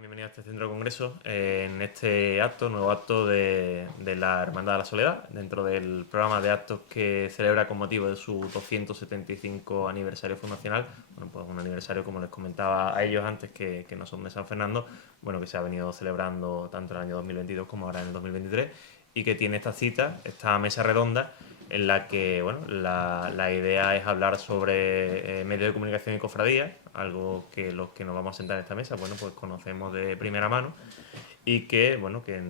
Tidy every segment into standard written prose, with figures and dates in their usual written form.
Bienvenido a este centro de congreso, en este acto, nuevo acto de la Hermandad de la Soledad, dentro del programa de actos que celebra con motivo de su 275 aniversario fundacional. Bueno, pues un aniversario, como les comentaba a ellos antes, que no son de San Fernando, bueno, que se ha venido celebrando tanto en el año 2022 como ahora en el 2023, y que tiene esta cita, esta mesa redonda, en la que bueno, la idea es hablar sobre medios de comunicación y cofradías, algo que los que nos vamos a sentar en esta mesa, bueno, pues conocemos de primera mano y que, bueno, que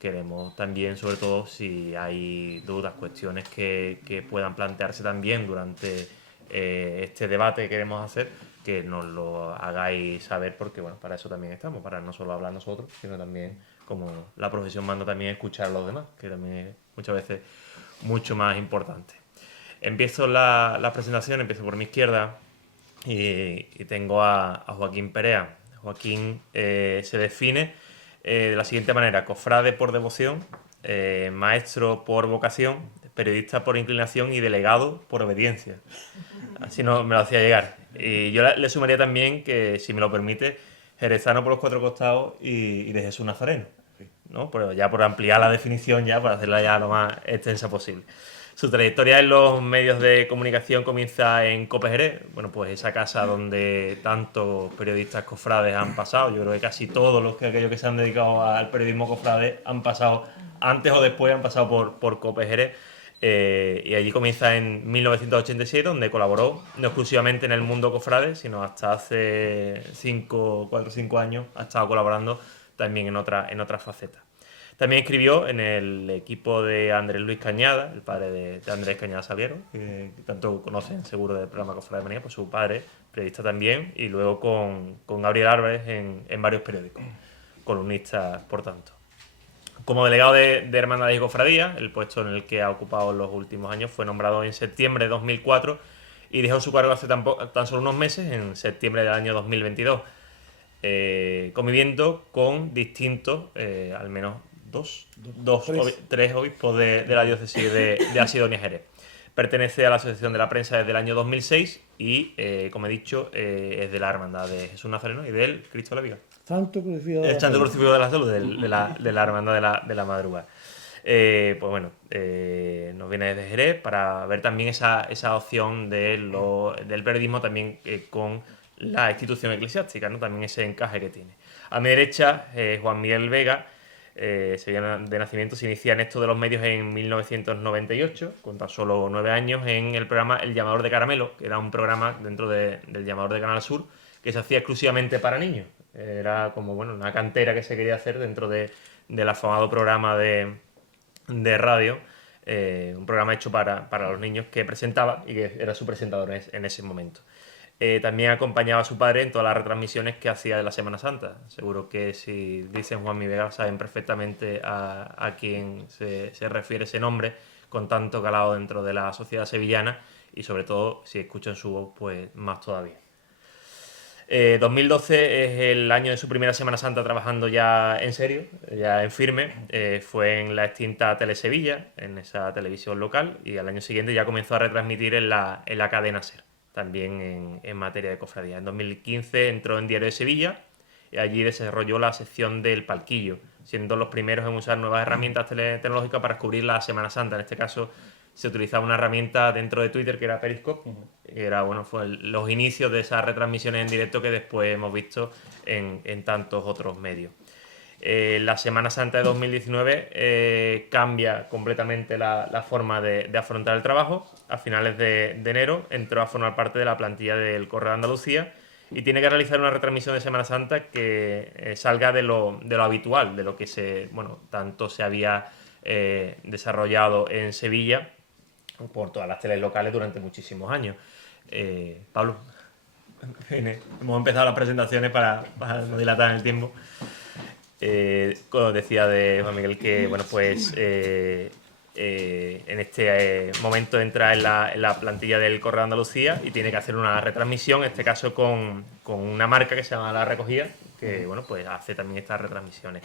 queremos también, sobre todo, si hay dudas, cuestiones que puedan plantearse también durante este debate que queremos hacer, que nos lo hagáis saber, porque, bueno, para eso también estamos, para no solo hablar nosotros, sino también, como la profesión manda, también escuchar a los demás, que también es muchas veces mucho más importante. Empiezo la presentación, empiezo por mi izquierda y tengo a Joaquín Perea. Joaquín se define de la siguiente manera: cofrade por devoción, maestro por vocación, periodista por inclinación y delegado por obediencia. Así no me lo hacía llegar. Y yo le sumaría también que, si me lo permite, jerezano por los cuatro costados y de Jesús Nazareno, ¿no? Pero ya por ampliar la definición, ya para hacerla ya lo más extensa posible. Su trayectoria en los medios de comunicación comienza en COPE Jerez, bueno, pues esa casa donde tantos periodistas cofrades han pasado. Yo creo que casi todos aquellos que se han dedicado al periodismo cofrade han pasado, antes o después, han pasado por COPE Jerez. Y allí comienza en 1986, donde colaboró no exclusivamente en el mundo cofrade, sino hasta hace 4 o 5 años ha estado colaborando también en otras facetas. También escribió en el equipo de Andrés Luis Cañada, el padre de Andrés Cañada Salguero, que tanto conocen seguro del programa Cofrade de Manía, pues su padre, periodista también, y luego con Gabriel Álvarez en varios periódicos, columnista por tanto. Como delegado de Hermandades y Cofradías, el puesto en el que ha ocupado en los últimos años, fue nombrado en septiembre de 2004 y dejó su cargo hace tan solo unos meses, en septiembre del año 2022, conviviendo con distintos, al menos tres obispos de la diócesis de Asidonia Jerez. Pertenece a la Asociación de la Prensa desde el año 2006 y, como he dicho, es de la Hermandad de Jesús Nazareno y del Cristo de la Viga. Santo Crucifijo de El la Santo Salud. Crucifijo de la Salud, de la Hermandad de la Madrugada. Pues bueno, nos viene desde Jerez para ver también esa opción del periodismo también con la institución eclesiástica, ¿no? También ese encaje que tiene. A mi derecha, Juan Miguel Vega, sevillano de nacimiento, se inicia en esto de los medios en 1998, con tan solo 9 años, en el programa El Llamador de Caramelo, que era un programa dentro del Llamador de Canal Sur, que se hacía exclusivamente para niños. Era como, bueno, una cantera que se quería hacer dentro del afamado programa de radio, un programa hecho para los niños, que presentaba y que era su presentador en ese momento. También acompañaba a su padre en todas las retransmisiones que hacía de la Semana Santa. Seguro que si dicen Juan Mi Vega saben perfectamente a quién se refiere ese nombre, con tanto calado dentro de la sociedad sevillana, y sobre todo si escuchan su voz, pues más todavía. 2012 es el año de su primera Semana Santa trabajando ya en serio, ya en firme. Fue en la extinta Telesevilla, en esa televisión local, y al año siguiente ya comenzó a retransmitir en la cadena SER, también en materia de cofradía. En 2015 entró en Diario de Sevilla y allí desarrolló la sección del palquillo, siendo los primeros en usar nuevas herramientas tecnológicas para cubrir la Semana Santa. En este caso se utilizaba una herramienta dentro de Twitter que era Periscope, que era, bueno, fue los inicios de esas retransmisiones en directo que después hemos visto en tantos otros medios. La Semana Santa de 2019 cambia completamente la forma de afrontar el trabajo. A finales de enero entró a formar parte de la plantilla del Correo de Andalucía y tiene que realizar una retransmisión de Semana Santa que salga de lo habitual, de lo que tanto se había desarrollado en Sevilla por todas las teles locales durante muchísimos años. Pablo, hemos empezado las presentaciones para no dilatar en el tiempo. Como decía de Juan Miguel, que bueno, pues en este momento entra en la plantilla del Correo de Andalucía y tiene que hacer una retransmisión, en este caso con una marca que se llama La Recogida, que bueno, pues hace también estas retransmisiones.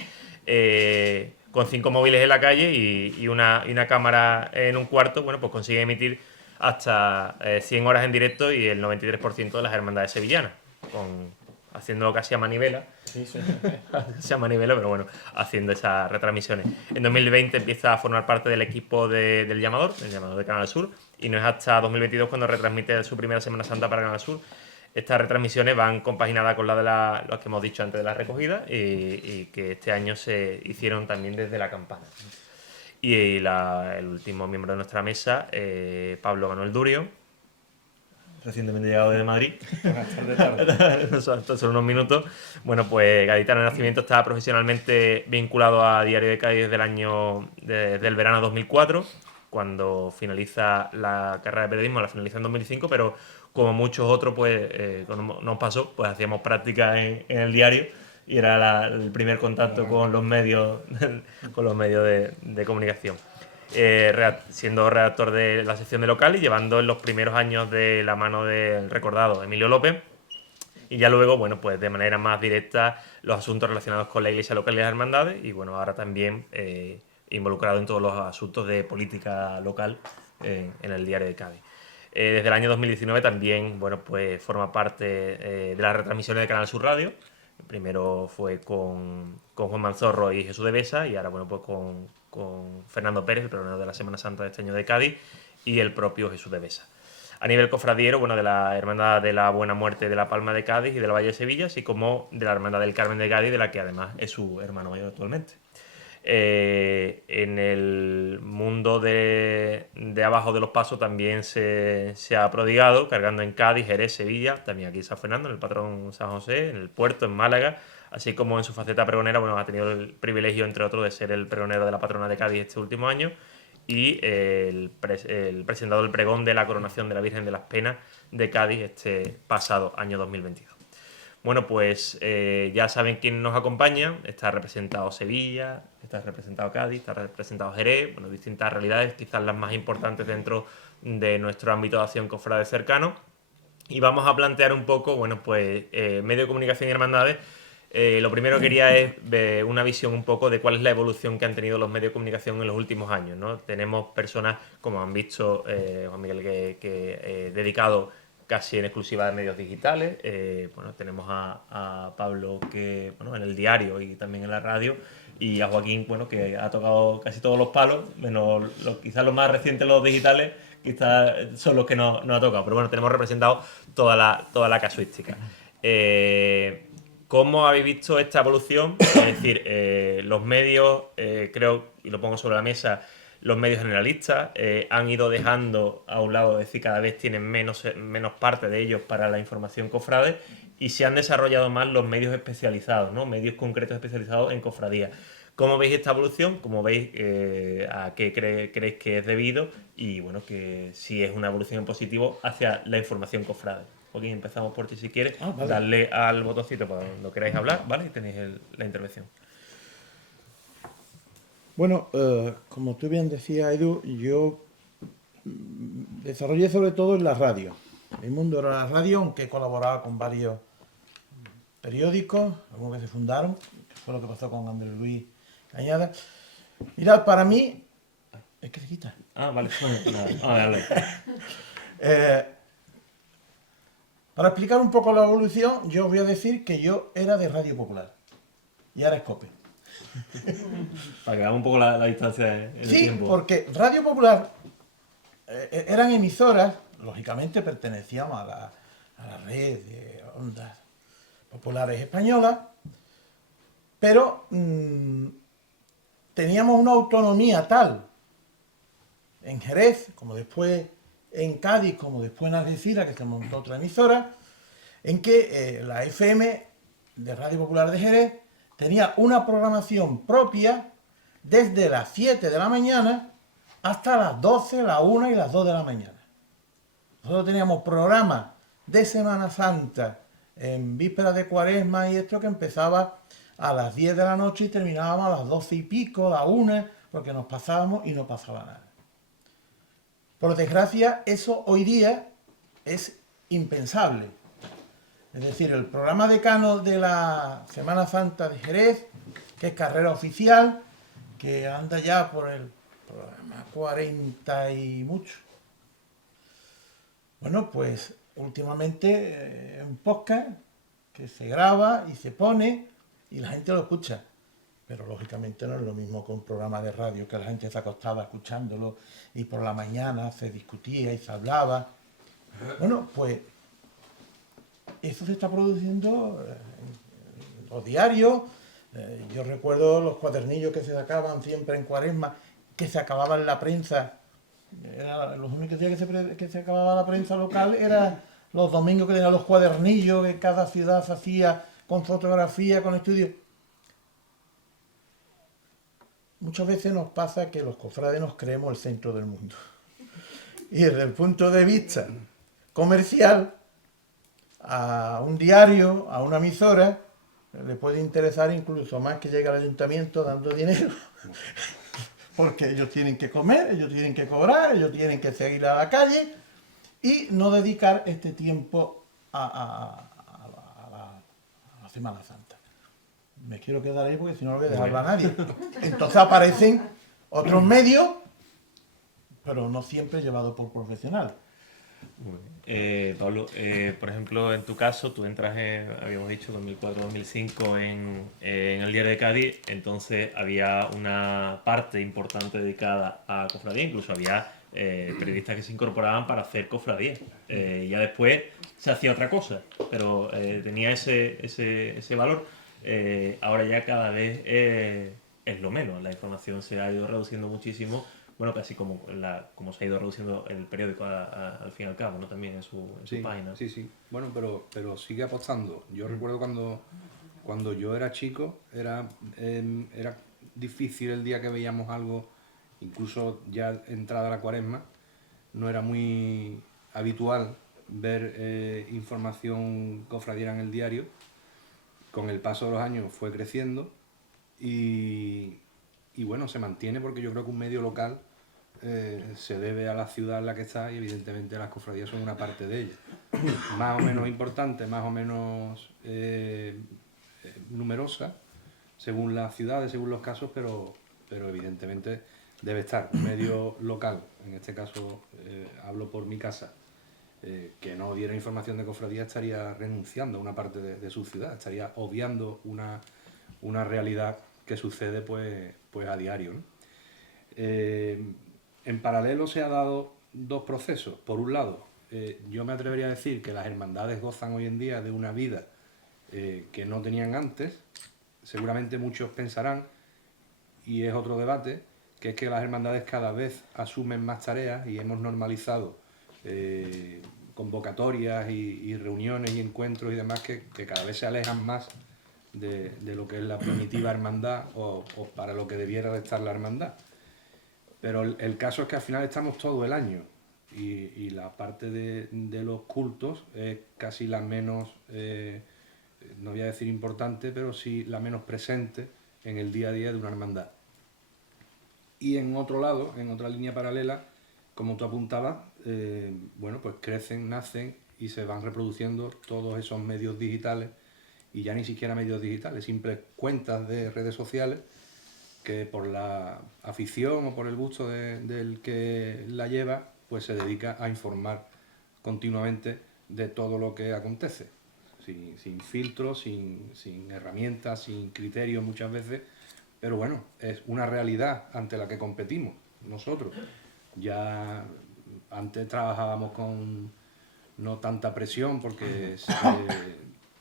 Con 5 móviles en la calle y una cámara en un cuarto, bueno, pues consigue emitir hasta 100 horas en directo y el 93% de las hermandades sevillanas, haciéndolo casi a manivela. Sí, sí. Casi a manivela, pero bueno, haciendo esas retransmisiones. En 2020 empieza a formar parte del equipo del Llamador, el Llamador de Canal Sur, y no es hasta 2022 cuando retransmite su primera Semana Santa para Canal Sur. Estas retransmisiones van compaginadas con las que hemos dicho antes de la recogida y que este año se hicieron también desde la campana. Y el último miembro de nuestra mesa, Pablo Manuel Durio, recientemente llegado desde Madrid. Buenas tardes. Son unos minutos. Bueno, pues Gaditano de Nacimiento está profesionalmente vinculado a Diario de Cádiz desde el verano 2004, cuando finaliza la carrera de periodismo, la finaliza en 2005, pero como muchos otros, pues como nos pasó, pues hacíamos práctica en el diario y era el primer contacto con los medios, de comunicación. Siendo redactor de la sección de local y llevando en los primeros años de la mano del recordado Emilio López, y ya luego, bueno, pues de manera más directa los asuntos relacionados con la iglesia local y las hermandades, y bueno, ahora también involucrado en todos los asuntos de política local en el diario de Cádiz. Desde el año 2019 también, bueno, pues forma parte de las retransmisiones de Canal Sur Radio. Primero fue con Juan Manzorro y Jesús de Besa, y ahora, bueno, pues con Fernando Pérez, el pregonero de la Semana Santa de este año de Cádiz, y el propio Jesús de Besa. A nivel cofradiero, bueno, de la Hermandad de la Buena Muerte de la Palma de Cádiz y del Valle de Sevilla, así como de la Hermandad del Carmen de Cádiz, de la que además es su hermano mayor actualmente. En el mundo de abajo de los pasos también se ha prodigado, cargando en Cádiz, Jerez, Sevilla, también aquí en San Fernando, en el patrón San José, en el puerto, en Málaga, así como en su faceta pregonera. Bueno, ha tenido el privilegio, entre otros, de ser el pregonero de la patrona de Cádiz este último año, y el presentador del pregón de la coronación de la Virgen de las Penas de Cádiz este pasado año 2022. Bueno, pues ya saben quién nos acompaña. Está representado Sevilla, está representado Cádiz, está representado Jerez, bueno, distintas realidades, quizás las más importantes dentro de nuestro ámbito de acción cofrade cercano. Y vamos a plantear un poco, bueno, pues medio de comunicación y hermandades. Lo primero que quería es ver una visión un poco de cuál es la evolución que han tenido los medios de comunicación en los últimos años, ¿no? Tenemos personas, como han visto, Juan Miguel, que dedicado casi en exclusiva de medios digitales. Bueno, tenemos a Pablo, que bueno, en el diario y también en la radio, y a Joaquín, bueno, que ha tocado casi todos los palos, menos quizás los más recientes, los digitales, quizás son los que no ha tocado. Pero bueno, tenemos representado toda la casuística. ¿Cómo habéis visto esta evolución? Es decir, los medios, creo, y lo pongo sobre la mesa, los medios generalistas han ido dejando a un lado, es decir, cada vez tienen menos parte de ellos para la información cofrade, y se han desarrollado más los medios especializados, ¿no? Medios concretos especializados en cofradía. ¿Cómo veis esta evolución? ¿Cómo veis a qué creéis que es debido? Y bueno, que si es una evolución en positivo hacia la información cofrade. Joaquín, empezamos por ti si quieres. Vale. Darle al botoncito cuando queráis hablar, ¿vale? Y tenéis la intervención. Bueno, como tú bien decías, Edu, yo desarrollé sobre todo en la radio. Mi mundo era la radio, aunque he colaborado con varios periódicos, algunos que se fundaron, que fue lo que pasó con Andrés Luis Cañada. Mirad, para mí, es que se quita. Ah, vale. Vale. Para explicar un poco la evolución, yo os voy a decir que yo era de Radio Popular y ahora es COPE. Para que hagamos un poco la distancia en el tiempo. Sí, porque Radio Popular eran emisoras, lógicamente pertenecíamos a la red de ondas populares españolas, pero teníamos una autonomía tal en Jerez, como después en Cádiz, como después en Algeciras, que se montó otra emisora, en que la FM de Radio Popular de Jerez tenía una programación propia desde las 7 de la mañana hasta las 12, las 1 y las 2 de la mañana. Nosotros teníamos programas de Semana Santa en vísperas de Cuaresma y esto, que empezaba a las 10 de la noche y terminábamos a las 12 y pico, las 1, porque nos pasábamos y no pasaba nada. Por desgracia, eso hoy día es impensable. Es decir, el programa decano de la Semana Santa de Jerez, que es carrera oficial, que anda ya por el programa 40 y mucho. Bueno, pues últimamente un podcast que se graba y se pone y la gente lo escucha. Pero lógicamente no es lo mismo que un programa de radio, que la gente se acostaba escuchándolo y por la mañana se discutía y se hablaba. Bueno, pues eso se está produciendo en los diarios. Yo recuerdo los cuadernillos que se sacaban siempre en Cuaresma, que se acababan en la prensa. Los únicos días que se acababa la prensa local eran los domingos, que tenían los cuadernillos que cada ciudad se hacía con fotografía, con estudios. Muchas veces nos pasa que los cofrades nos creemos el centro del mundo. Y desde el punto de vista comercial, a un diario, a una emisora, le puede interesar incluso más que llegue al ayuntamiento dando dinero, porque ellos tienen que comer, ellos tienen que cobrar, ellos tienen que seguir a la calle y no dedicar este tiempo a la Semana Santa. Me quiero quedar ahí porque si no lo voy a dejar hablar a nadie. Entonces aparecen otros medios, pero no siempre llevados por profesionales. Pablo, por ejemplo, en tu caso, tú entras habíamos dicho, 2004-2005 en el Diario de Cádiz, entonces había una parte importante dedicada a cofradía, incluso había periodistas que se incorporaban para hacer cofradía. Ya después se hacía otra cosa, pero tenía ese valor. Ahora ya cada vez es lo menos, la información se ha ido reduciendo muchísimo. Bueno, casi como se ha ido reduciendo el periódico al fin y al cabo, ¿no? También en su página. Sí. Bueno, pero sigue apostando. Yo recuerdo cuando yo era chico, era difícil el día que veíamos algo, incluso ya entrada la Cuaresma, no era muy habitual ver información cofradiera en el diario. Con el paso de los años fue creciendo y bueno, se mantiene porque yo creo que un medio local se debe a la ciudad en la que está y evidentemente las cofradías son una parte de ella. Más o menos importante, más o menos numerosa, según las ciudades, según los casos, pero evidentemente debe estar un medio local, en este caso hablo por mi casa, que no diera información de cofradía estaría renunciando a una parte de su ciudad, estaría obviando una realidad que sucede pues a diario, ¿no? En paralelo se ha dado dos procesos. Por un lado, yo me atrevería a decir que las hermandades gozan hoy en día de una vida que no tenían antes. Seguramente muchos pensarán, y es otro debate, que es que las hermandades cada vez asumen más tareas y hemos normalizado convocatorias y reuniones y encuentros y demás que cada vez se alejan más de lo que es la primitiva hermandad o para lo que debiera de estar la hermandad. Pero el caso es que al final estamos todo el año y la parte de los cultos es casi la menos, no voy a decir importante, pero sí la menos presente en el día a día de una hermandad. Y en otro lado, en otra línea paralela, como tú apuntabas, bueno, pues crecen, nacen y se van reproduciendo todos esos medios digitales, y ya ni siquiera medios digitales, simples cuentas de redes sociales que por la afición o por el gusto del que la lleva, pues se dedica a informar continuamente de todo lo que acontece, sin filtros, sin herramientas, sin criterios muchas veces, pero bueno, es una realidad ante la que competimos nosotros. Ya antes trabajábamos con no tanta presión porque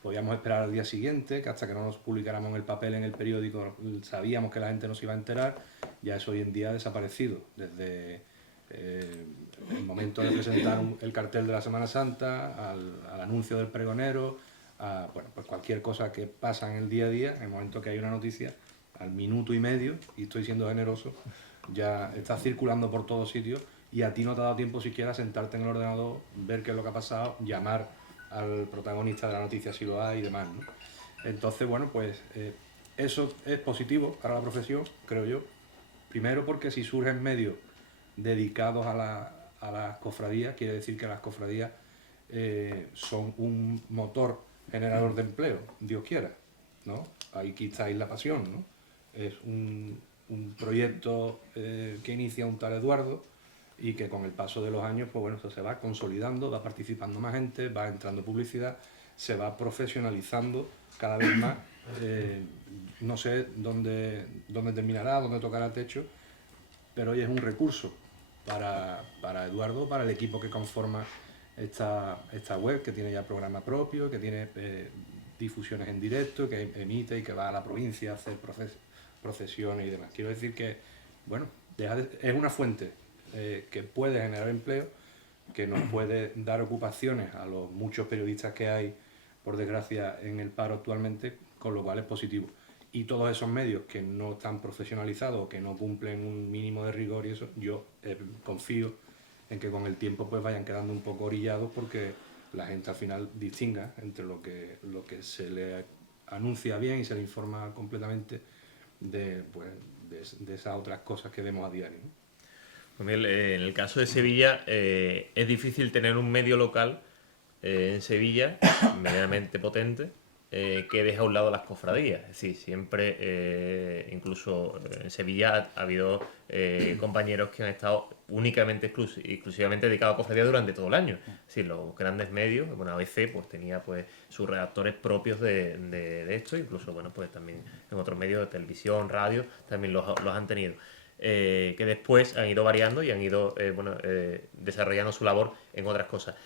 podíamos esperar al día siguiente, que hasta que no nos publicáramos en el papel en el periódico sabíamos que la gente nos iba a enterar. Ya eso hoy en día ha desaparecido. Desde el momento de presentar el cartel de la Semana Santa, al anuncio del pregonero, bueno, pues cualquier cosa que pasa en el día a día, en el momento que hay una noticia, al minuto y medio, y estoy siendo generoso, ya está circulando por todos sitios y a ti no te ha dado tiempo siquiera sentarte en el ordenador, ver qué es lo que ha pasado, llamar al protagonista de la noticia si lo hay y demás, ¿no? Entonces, bueno, pues eso es positivo para la profesión, creo yo. Primero porque si surgen medios dedicados a las cofradías, quiere decir que las cofradías son un motor generador de empleo, Dios quiera, ¿no? Ahí quitáis la pasión, ¿no? Es un proyecto que inicia un tal Eduardo y que con el paso de los años, pues bueno, eso se va consolidando, va participando más gente, va entrando publicidad, se va profesionalizando cada vez más. No sé dónde terminará, dónde tocará techo, pero hoy es un recurso para Eduardo, para el equipo que conforma esta web, que tiene ya programa propio, que tiene difusiones en directo, que emite y que va a la provincia a hacer procesiones y demás. Quiero decir que, bueno, es una fuente que puede generar empleo, que nos puede dar ocupaciones a los muchos periodistas que hay, por desgracia, en el paro actualmente, con lo cual es positivo. Y todos esos medios que no están profesionalizados, que no cumplen un mínimo de rigor y eso, yo confío en que con el tiempo pues vayan quedando un poco orillados, porque la gente al final distinga entre lo que se le anuncia bien y se le informa completamente de esas otras cosas que vemos a diario, ¿no? Pues en el caso de Sevilla es difícil tener un medio local en Sevilla medianamente potente que deja a un lado las cofradías. Es decir, siempre, incluso en Sevilla ha habido compañeros que han estado únicamente, exclusivamente dedicados a cofradías durante todo el año. Es decir, los grandes medios, bueno, ABC pues tenía pues sus redactores propios de esto, incluso bueno pues también en otros medios de televisión, radio, también los han tenido. Que después han ido variando y han ido desarrollando su labor en otras cosas.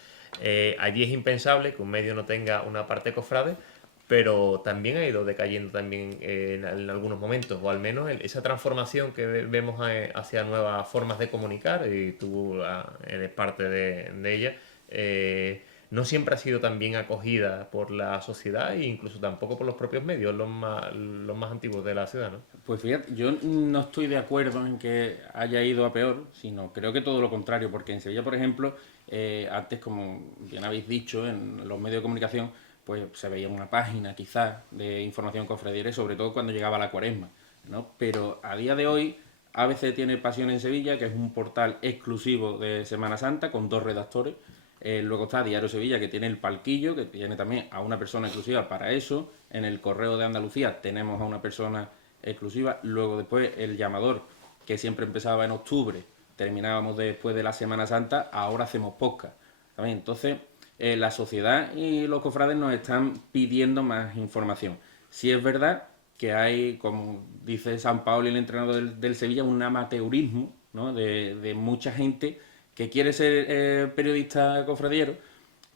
Allí es impensable que un medio no tenga una parte cofrade, pero también ha ido decayendo también en algunos momentos, o al menos esa transformación que vemos hacia nuevas formas de comunicar, y tú eres parte de ella, no siempre ha sido tan bien acogida por la sociedad e incluso tampoco por los propios medios, los más antiguos de la ciudad, ¿no? Pues fíjate, yo no estoy de acuerdo en que haya ido a peor, sino creo que todo lo contrario, porque en Sevilla, por ejemplo, antes, como bien habéis dicho, en los medios de comunicación, pues se veía una página quizás de información cofradiera, sobre todo cuando llegaba la Cuaresma, ¿no? Pero a día de hoy, ABC tiene Pasión en Sevilla, que es un portal exclusivo de Semana Santa con 2 redactores. Luego está Diario Sevilla, que tiene el palquillo, que tiene también a una persona exclusiva para eso. En el Correo de Andalucía tenemos a una persona exclusiva. Luego después El Llamador, que siempre empezaba en octubre, terminábamos después de la Semana Santa, ahora hacemos podcast también. Entonces, la sociedad y los cofrades nos están pidiendo más información. Sí es verdad que hay, como dice San Paolo, el entrenador del Sevilla, un amateurismo, ¿no? de mucha gente que quiere ser periodista cofradiero.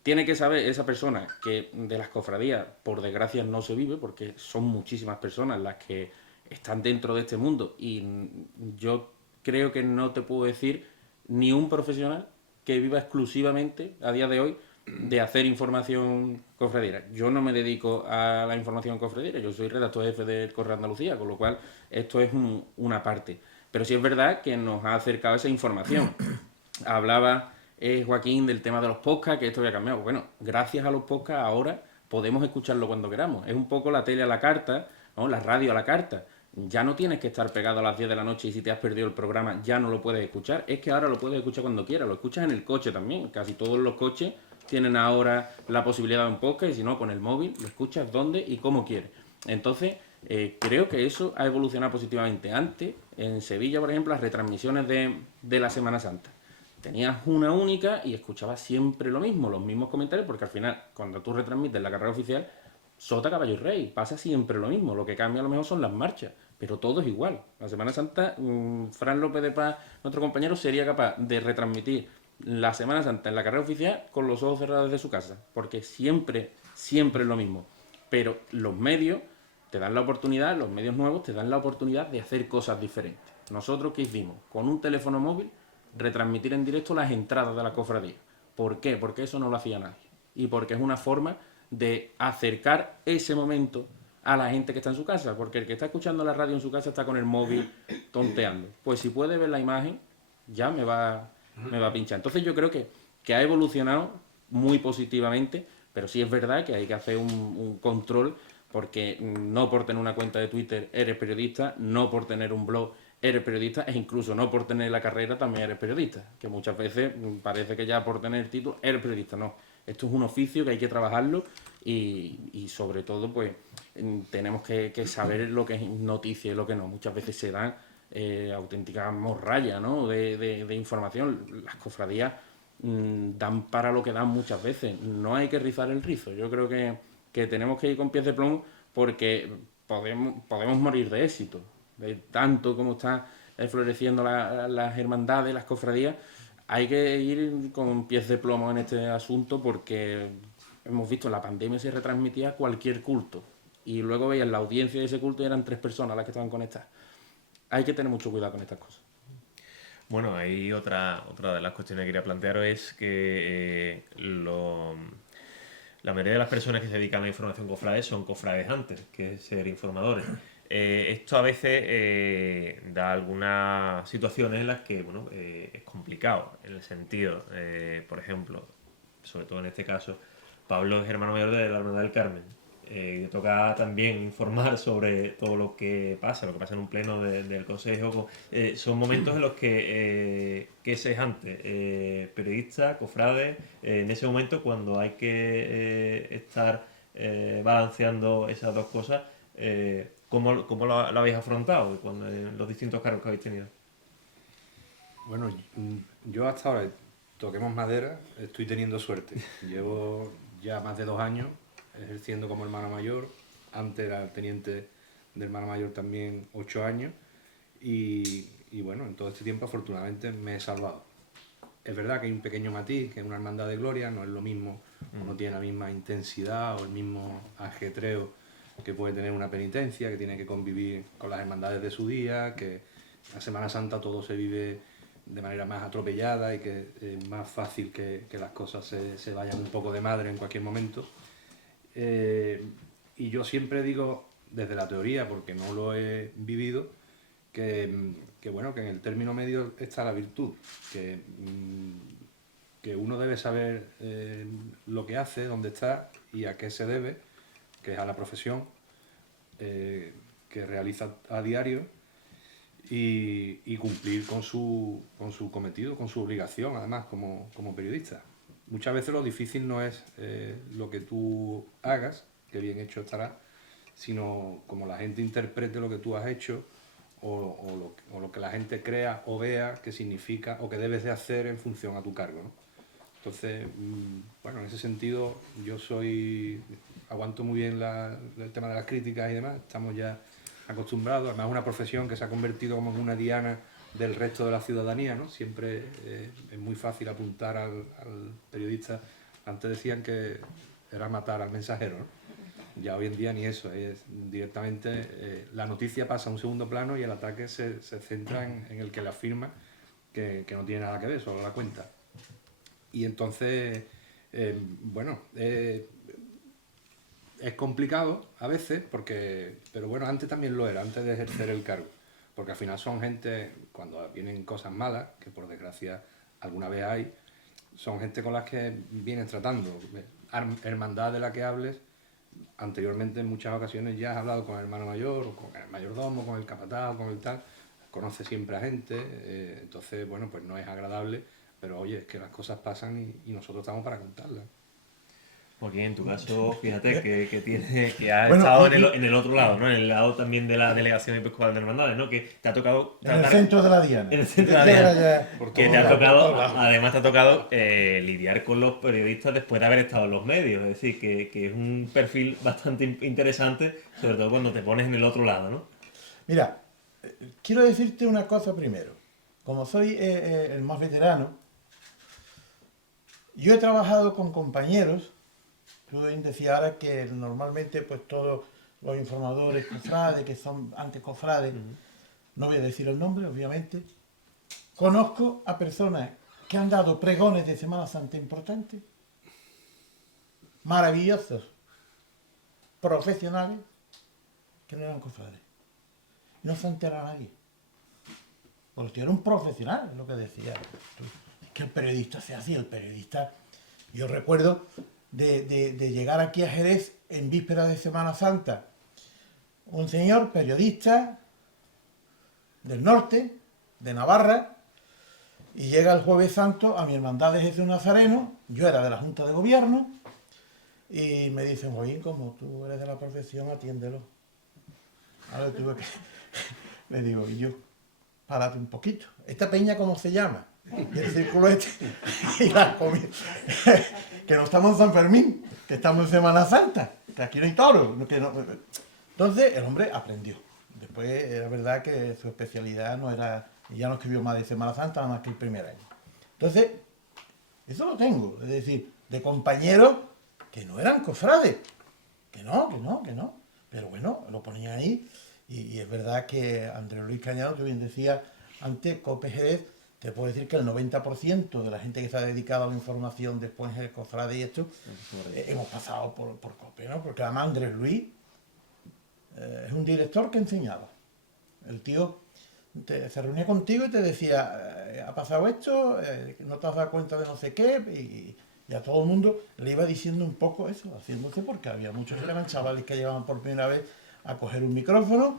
Tiene que saber esa persona que de las cofradías, por desgracia, no se vive, porque son muchísimas personas las que están dentro de este mundo, y yo creo que no te puedo decir ni un profesional que viva exclusivamente a día de hoy de hacer información cofradiera. Yo no me dedico a la información cofradiera, yo soy redactor jefe del Correo de Andalucía, con lo cual esto es una parte. Pero sí es verdad que nos ha acercado esa información. Hablaba Joaquín del tema de los podcasts, que esto había cambiado. Bueno, gracias a los podcasts ahora podemos escucharlo cuando queramos. Es un poco la tele a la carta, ¿no? La radio a la carta. Ya no tienes que estar pegado a las 10 de la noche y si te has perdido el programa ya no lo puedes escuchar. Es que ahora lo puedes escuchar cuando quieras. Lo escuchas en el coche también. Casi todos los coches tienen ahora la posibilidad de un podcast, y si no, con el móvil lo escuchas donde y como quieres. Entonces, creo que eso ha evolucionado positivamente. Antes, en Sevilla, por ejemplo, las retransmisiones de la Semana Santa, tenías una única y escuchabas siempre lo mismo, los mismos comentarios, porque al final, cuando tú retransmites la carrera oficial, sota, caballo y rey, pasa siempre lo mismo. Lo que cambia a lo mejor son las marchas, pero todo es igual. La Semana Santa, Fran López de Paz, nuestro compañero, sería capaz de retransmitir la Semana Santa en la carrera oficial con los ojos cerrados desde su casa, porque siempre es lo mismo. Pero los medios te dan la oportunidad, los medios nuevos te dan la oportunidad de hacer cosas diferentes. Nosotros, ¿qué hicimos? Con un teléfono móvil, retransmitir en directo las entradas de la cofradía. ¿Por qué? Porque eso no lo hacía nadie. Y porque es una forma de acercar ese momento a la gente que está en su casa. Porque el que está escuchando la radio en su casa está con el móvil tonteando. Pues si puede ver la imagen, ya me va a pinchar. Entonces yo creo que ha evolucionado muy positivamente, pero sí es verdad que hay que hacer un control, porque no por tener una cuenta de Twitter eres periodista, no por tener un blog eres periodista, e incluso no por tener la carrera también eres periodista, que muchas veces parece que ya por tener el título eres periodista. No, esto es un oficio que hay que trabajarlo, y sobre todo pues tenemos que saber lo que es noticia y lo que no. Muchas veces se dan auténticas morrallas, ¿no? de información. Las cofradías dan para lo que dan muchas veces. No hay que rizar el rizo. Yo creo que tenemos que ir con pies de plomo porque podemos morir de éxito. De tanto como está floreciendo las hermandades, las cofradías, hay que ir con pies de plomo en este asunto porque hemos visto en la pandemia se retransmitía cualquier culto y luego veían la audiencia de ese culto y eran 3 personas las que estaban conectadas. Hay que tener mucho cuidado con estas cosas. Bueno, hay otra de las cuestiones que quería plantearos es que la mayoría de las personas que se dedican a la información cofrade son cofrades antes que ser informadores. Esto a veces da algunas situaciones en las que bueno, es complicado, en el sentido, por ejemplo, sobre todo en este caso, Pablo es hermano mayor de la Hermandad del Carmen. Le toca también informar sobre todo lo que pasa en un pleno del Consejo. Son momentos en los que semejante, periodista, cofrade, en ese momento cuando hay que estar balanceando esas dos cosas, ¿cómo lo habéis afrontado en los distintos cargos que habéis tenido? Bueno, yo hasta ahora, toquemos madera, estoy teniendo suerte. Llevo ya más de 2 años ejerciendo como hermano mayor. Antes era teniente de hermano mayor también 8 años. Y bueno, en todo este tiempo afortunadamente me he salvado. Es verdad que hay un pequeño matiz, que una hermandad de gloria no es lo mismo, o no tiene la misma intensidad o el mismo ajetreo que puede tener una penitencia, que tiene que convivir con las hermandades de su día, que la Semana Santa todo se vive de manera más atropellada y que es más fácil que las cosas se vayan un poco de madre en cualquier momento. Y yo siempre digo, desde la teoría, porque no lo he vivido, que bueno, que en el término medio está la virtud, que uno debe saber lo que hace, dónde está y a qué se debe, que es a la profesión que realiza a diario y cumplir con su cometido, con su obligación, además, como periodista. Muchas veces lo difícil no es lo que tú hagas, que bien hecho estará, sino como la gente interprete lo que tú has hecho o lo que la gente crea o vea que significa o que debes de hacer en función a tu cargo, ¿no? Entonces, bueno, en ese sentido yo aguanto muy bien el tema de las críticas y demás, estamos ya acostumbrados, además es una profesión que se ha convertido como en una diana del resto de la ciudadanía, ¿no? Siempre es muy fácil apuntar al periodista. Antes decían que era matar al mensajero, ¿no? Ya hoy en día ni eso, es directamente la noticia pasa a un segundo plano y el ataque se centra en el que la afirma, que no tiene nada que ver, solo la cuenta. Y entonces, bueno, es complicado a veces, pero bueno, antes también lo era, antes de ejercer el cargo, porque al final son gente, cuando vienen cosas malas, que por desgracia alguna vez hay, son gente con las que vienes tratando. Hermandad de la que hables, anteriormente en muchas ocasiones ya has hablado con el hermano mayor, o con el mayordomo, con el capataz, o con el tal, conoce siempre a gente, entonces, bueno, pues no es agradable, pero oye, es que las cosas pasan y nosotros estamos para contarlas. Porque en tu caso, fíjate que has Bueno, estado en el otro lado, ¿no? En el lado también de la delegación episcopal de hermandades, ¿no? Que te ha tocado en el centro de la diana. En el centro de la diana. Ya, Que te ha tocado, además te ha tocado lidiar con los periodistas después de haber estado en los medios. Es decir, que es un perfil bastante interesante, sobre todo cuando te pones en el otro lado, ¿no? Mira, quiero decirte una cosa primero. Como soy el más veterano, yo he trabajado con compañeros. Tú decías ahora que normalmente pues todos los informadores cofrades, que son anticofrades, no voy a decir el nombre, obviamente, conozco a personas que han dado pregones de Semana Santa importantes, maravillosos, profesionales, que no eran cofrades. No se entera nadie. Porque era un profesional, es lo que decía. Es que el periodista se hacía, el periodista. Yo recuerdo de llegar aquí a Jerez en víspera de Semana Santa, un señor periodista del norte, de Navarra, y llega el Jueves Santo a mi hermandad de Jesús Nazareno. Yo era de la Junta de Gobierno y me dicen: Joaquín, como tú eres de la profesión, atiéndelo. Ahora tuve que... Le digo: y yo, párate un poquito. ¿Esta peña cómo se llama? y el círculo este, y la comida. Que no estamos en San Fermín, que estamos en Semana Santa, que aquí no hay toro. Entonces el hombre aprendió. Después era verdad que su especialidad no era, y ya no escribió más de Semana Santa, nada más que el primer año. Entonces, eso lo tengo, es decir, de compañeros que no eran cofrades, que no. Pero bueno, lo ponía ahí, y es verdad que Andrés Luis Cañado, que bien decía antes, COPE Jerez, te puedo decir que el 90% de la gente que se ha dedicado a la información después en el cofrade y esto, hemos pasado por COPE, ¿no? Porque además Andrés Luis es un director que enseñaba. El tío se reunía contigo y te decía, ha pasado esto, no te has dado cuenta de no sé qué, y a todo el mundo le iba diciendo un poco eso, haciéndose, porque había muchos que eran chavales que llegaban por primera vez a coger un micrófono.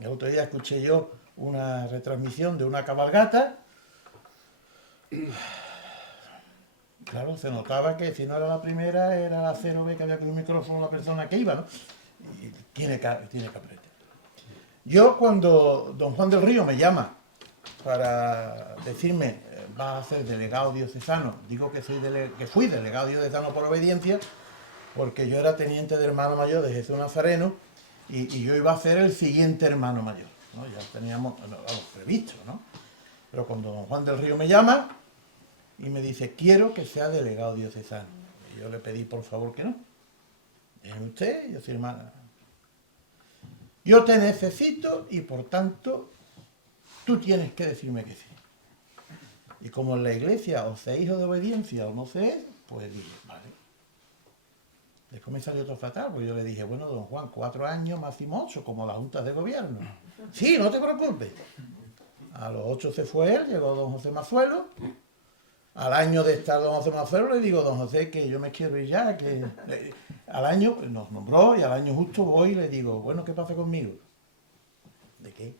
El otro día escuché yo una retransmisión de una cabalgata. Claro, se notaba que si no era la primera, era la 0B que había con un micrófono la persona que iba, ¿no? Y tiene que aprender. Yo, cuando don Juan del Río me llama para decirme, vas a ser delegado diocesano, digo que fui delegado diocesano por obediencia, porque yo era teniente de hermano mayor de Jesús Nazareno, y yo iba a ser el siguiente hermano mayor, ¿no? Ya teníamos previsto, ¿no? Pero cuando don Juan del Río me llama y me dice, quiero que sea delegado diocesano, y yo le pedí por favor que no. Déjeme usted, yo soy hermana. Yo te necesito y por tanto tú tienes que decirme que sí. Y como en la iglesia o se es hijo de obediencia o no se es, pues dije, vale. Después me salió otro fatal, porque yo le dije, bueno, don Juan, 4 años máximo 8, como las juntas de gobierno. Sí, no te preocupes. A los 8 se fue él, llegó don José Mazuelo. Al año de estar don José Mazuelo le digo, don José, que yo me quiero ir ya, que... Al año nos nombró y al año justo voy y le digo, bueno, ¿qué pasa conmigo? ¿De qué?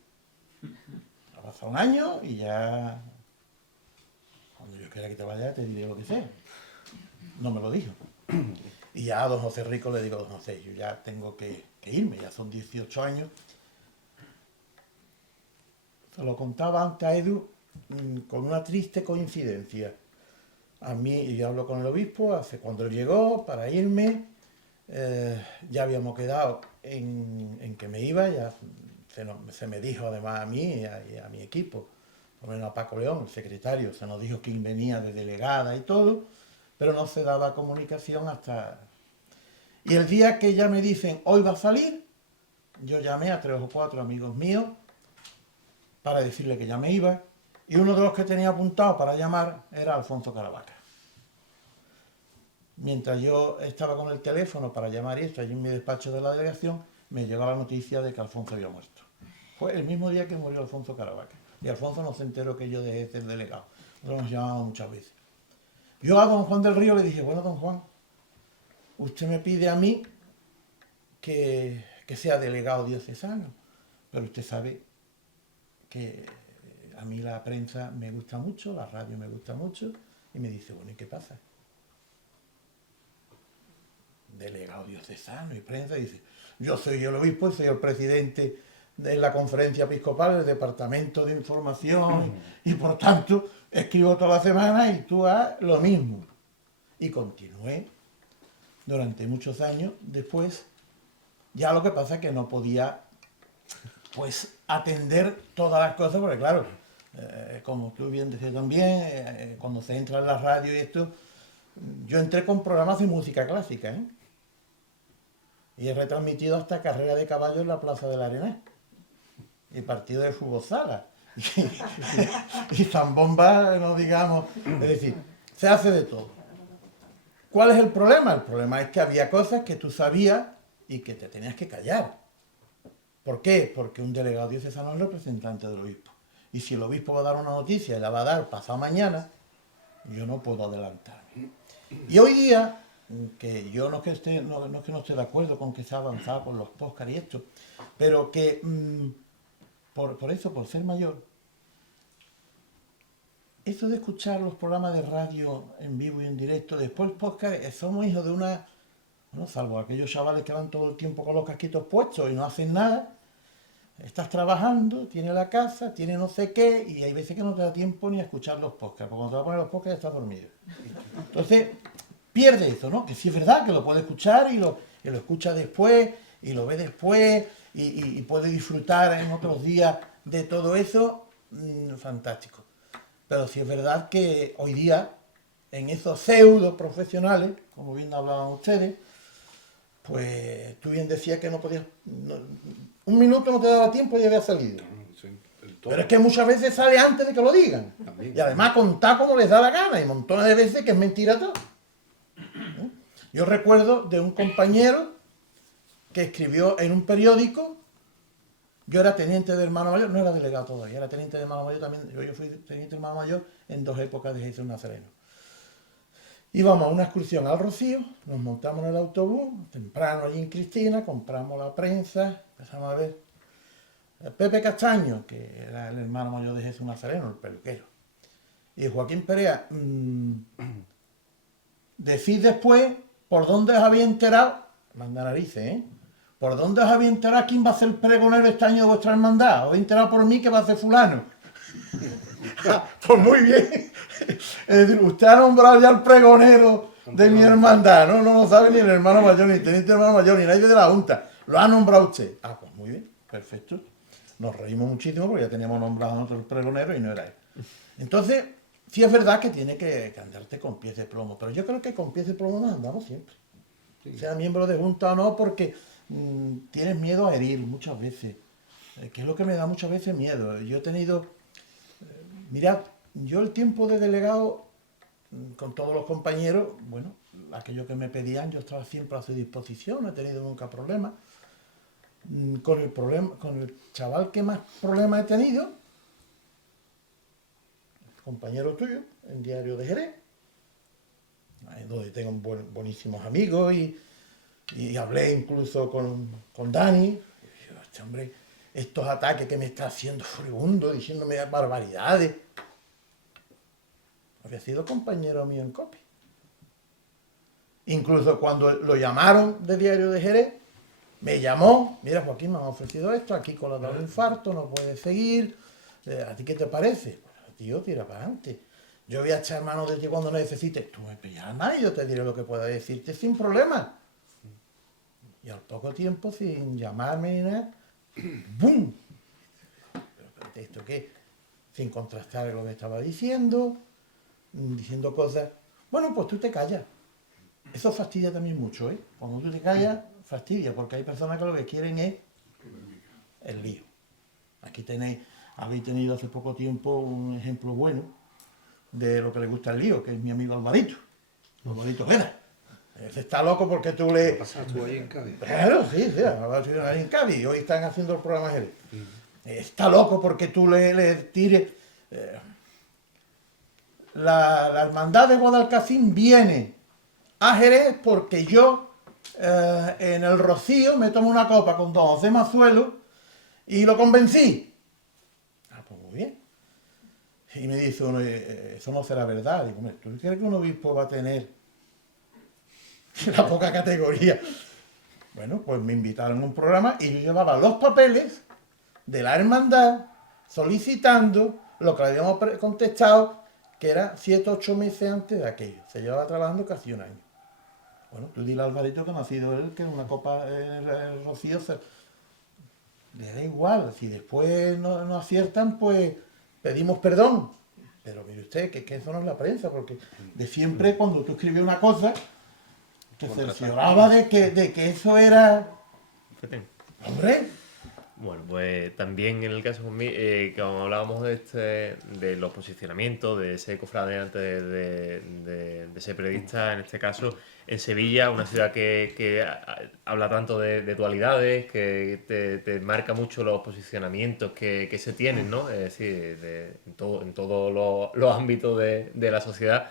Ha pasado un año y ya... Cuando yo quiera que te vaya te diré lo que sea. No me lo dijo. Y ya a don José Rico le digo, don José, yo ya tengo que irme, ya son 18 años. Se lo contaba antes a Edu con una triste coincidencia. A mí, yo hablo con el obispo, cuando él llegó para irme, ya habíamos quedado en que me iba, ya se me dijo además a mí y a mi equipo, por lo menos a Paco León, el secretario, se nos dijo quién venía de delegada y todo, pero no se daba comunicación hasta... Y el día que ya me dicen, hoy va a salir, yo llamé a 3 o 4 amigos míos para decirle que ya me iba, y uno de los que tenía apuntado para llamar era Alfonso Caravaca. Mientras yo estaba con el teléfono para llamar esto allí en mi despacho de la delegación, me llegó la noticia de que Alfonso había muerto. Fue el mismo día que murió Alfonso Caravaca. Y Alfonso no se enteró que yo dejé de ser delegado. Nosotros nos llamábamos muchas veces. Yo a don Juan del Río le dije, bueno, don Juan, usted me pide a mí que sea delegado diocesano, pero usted sabe que a mí la prensa me gusta mucho, la radio me gusta mucho, y me dice, bueno, ¿y qué pasa? Delegado diocesano y prensa, dice, yo soy el obispo y soy el presidente de la conferencia episcopal del departamento de información y por tanto escribo toda la semana y tú haz lo mismo. Y continué durante muchos años después. Ya lo que pasa es que no podía pues atender todas las cosas, porque claro, como tú bien decías también, cuando se entra en la radio y esto, yo entré con programas de música clásica, ¿eh? Y he retransmitido hasta carrera de caballo en la Plaza del Arenal. Y partido de fútbol sala. Y zambomba, no digamos. Es decir, se hace de todo. ¿Cuál es el problema? El problema es que había cosas que tú sabías y que te tenías que callar. ¿Por qué? Porque un delegado diocesano es representante del obispo. Y si el obispo va a dar una noticia y la va a dar pasado mañana, yo no puedo adelantarme. Y hoy día, que yo no es que no esté de acuerdo con que se ha avanzado con los podcasts y esto, pero que por eso, por ser mayor, eso de escuchar los programas de radio en vivo y en directo, después el podcast, somos hijos de una... Bueno, salvo aquellos chavales que van todo el tiempo con los casquitos puestos y no hacen nada, estás trabajando, tienes la casa, tienes no sé qué, y hay veces que no te da tiempo ni a escuchar los podcasts, porque cuando te vas a poner los podcasts ya estás dormido. Entonces, pierde eso, ¿no? Que sí es verdad que lo puede escuchar y lo escucha después, y lo ve después, y puede disfrutar en otros días de todo eso, fantástico. Pero sí es verdad que hoy día, en esos pseudo profesionales, como bien hablaban ustedes, pues tú bien decías que no podías... un minuto no te daba tiempo y ya había salido. Pero es que muchas veces sale antes de que lo digan. También. Y además contar como les da la gana, y montones de veces que es mentira todo. Yo recuerdo de un compañero que escribió en un periódico. Yo era teniente de hermano mayor, no era delegado todavía, era teniente de hermano mayor también. Yo fui teniente de hermano mayor en 2 épocas de Jesús Nazareno. Íbamos a una excursión al Rocío, nos montamos en el autobús, temprano allí en Cristina, compramos la prensa, empezamos a ver Pepe Castaño, que era el hermano mayor de Jesús Nazareno, el peluquero. Y Joaquín Perea, decís después por dónde os había enterado, manda narices, ¿eh? ¿Por dónde os había enterado quién va a ser el pregonero este año de vuestra hermandad? Os habéis enterado por mí que va a ser fulano. Pues muy bien. Es decir, usted ha nombrado ya el pregonero de mi hermandad, ¿no? No lo sabe ni el hermano mayor, ni el teniente hermano mayor, ni nadie de la Junta. Lo ha nombrado usted. Ah, pues muy bien, perfecto. Nos reímos muchísimo porque ya teníamos nombrado a nosotros el pregonero y no era él. Entonces, sí es verdad que tiene que andarte con pies de plomo, pero yo creo que con pies de plomo nos andamos siempre. Sí. Sea miembro de Junta o no, porque tienes miedo a herir muchas veces, que es lo que me da muchas veces miedo. Yo he tenido, mirad, yo el tiempo de delegado, con todos los compañeros, bueno, aquello que me pedían, yo estaba siempre a su disposición, no he tenido nunca problemas. Con el chaval que más problemas he tenido, el compañero tuyo, en Diario de Jerez, donde tengo buenísimos amigos y hablé incluso con Dani. Y yo, este hombre, estos ataques que me está haciendo furibundo, diciéndome barbaridades. Había sido compañero mío en COPE. Incluso cuando lo llamaron de Diario de Jerez, me llamó, mira Joaquín, me han ofrecido esto, aquí con la dado un infarto, no puedes seguir, ¿a ti qué te parece? Pues, tío, tira para adelante. Yo voy a echar mano de ti cuando necesites. Tú me pillas nada y yo te diré lo que pueda decirte sin problema. Y al poco tiempo, sin llamarme ni nada, ¡bum! Pero ¿esto qué? Sin contrastar lo que estaba diciendo cosas. Bueno, pues tú te callas. Eso fastidia también mucho, ¿eh? Cuando tú te callas, fastidia, porque hay personas que lo que quieren es el lío. Aquí habéis tenido hace poco tiempo un ejemplo bueno de lo que le gusta el lío, que es mi amigo Alvarito Ojeda. Ese está loco porque tú le... ¿Pasaste tú ahí en Cádiz? Claro, sí, ahí en Cádiz, hoy están haciendo el programa Jerez. Está loco porque tú le tires... La hermandad de Guadalcacín viene a Jerez porque yo en el Rocío me tomo una copa con don José Mazuelo y lo convencí. Ah, pues muy bien. Y me dice uno, eso no será verdad. Digo, ¿tú crees que un obispo va a tener la poca categoría? Bueno, pues me invitaron a un programa y yo llevaba los papeles de la hermandad solicitando lo que le habíamos contestado, que era 7 o 8 meses antes de aquello. Se llevaba trabajando casi un año. Bueno, tú dile a Alvarito que no ha sido él, que en una copa el Rocío le da igual. Si después no aciertan, pues pedimos perdón. Pero mire usted, que eso no es la prensa, porque de siempre cuando tú escribías una cosa, te cercioraba de que eso era... ¡Hombre! Bueno, pues también en el caso conmigo, como hablábamos de los posicionamientos, de ese cofrade antes de ser periodista, en este caso, en Sevilla, una ciudad que habla tanto de dualidades, que te marca mucho los posicionamientos que se tienen, ¿no? Es decir, en todos los ámbitos de la sociedad.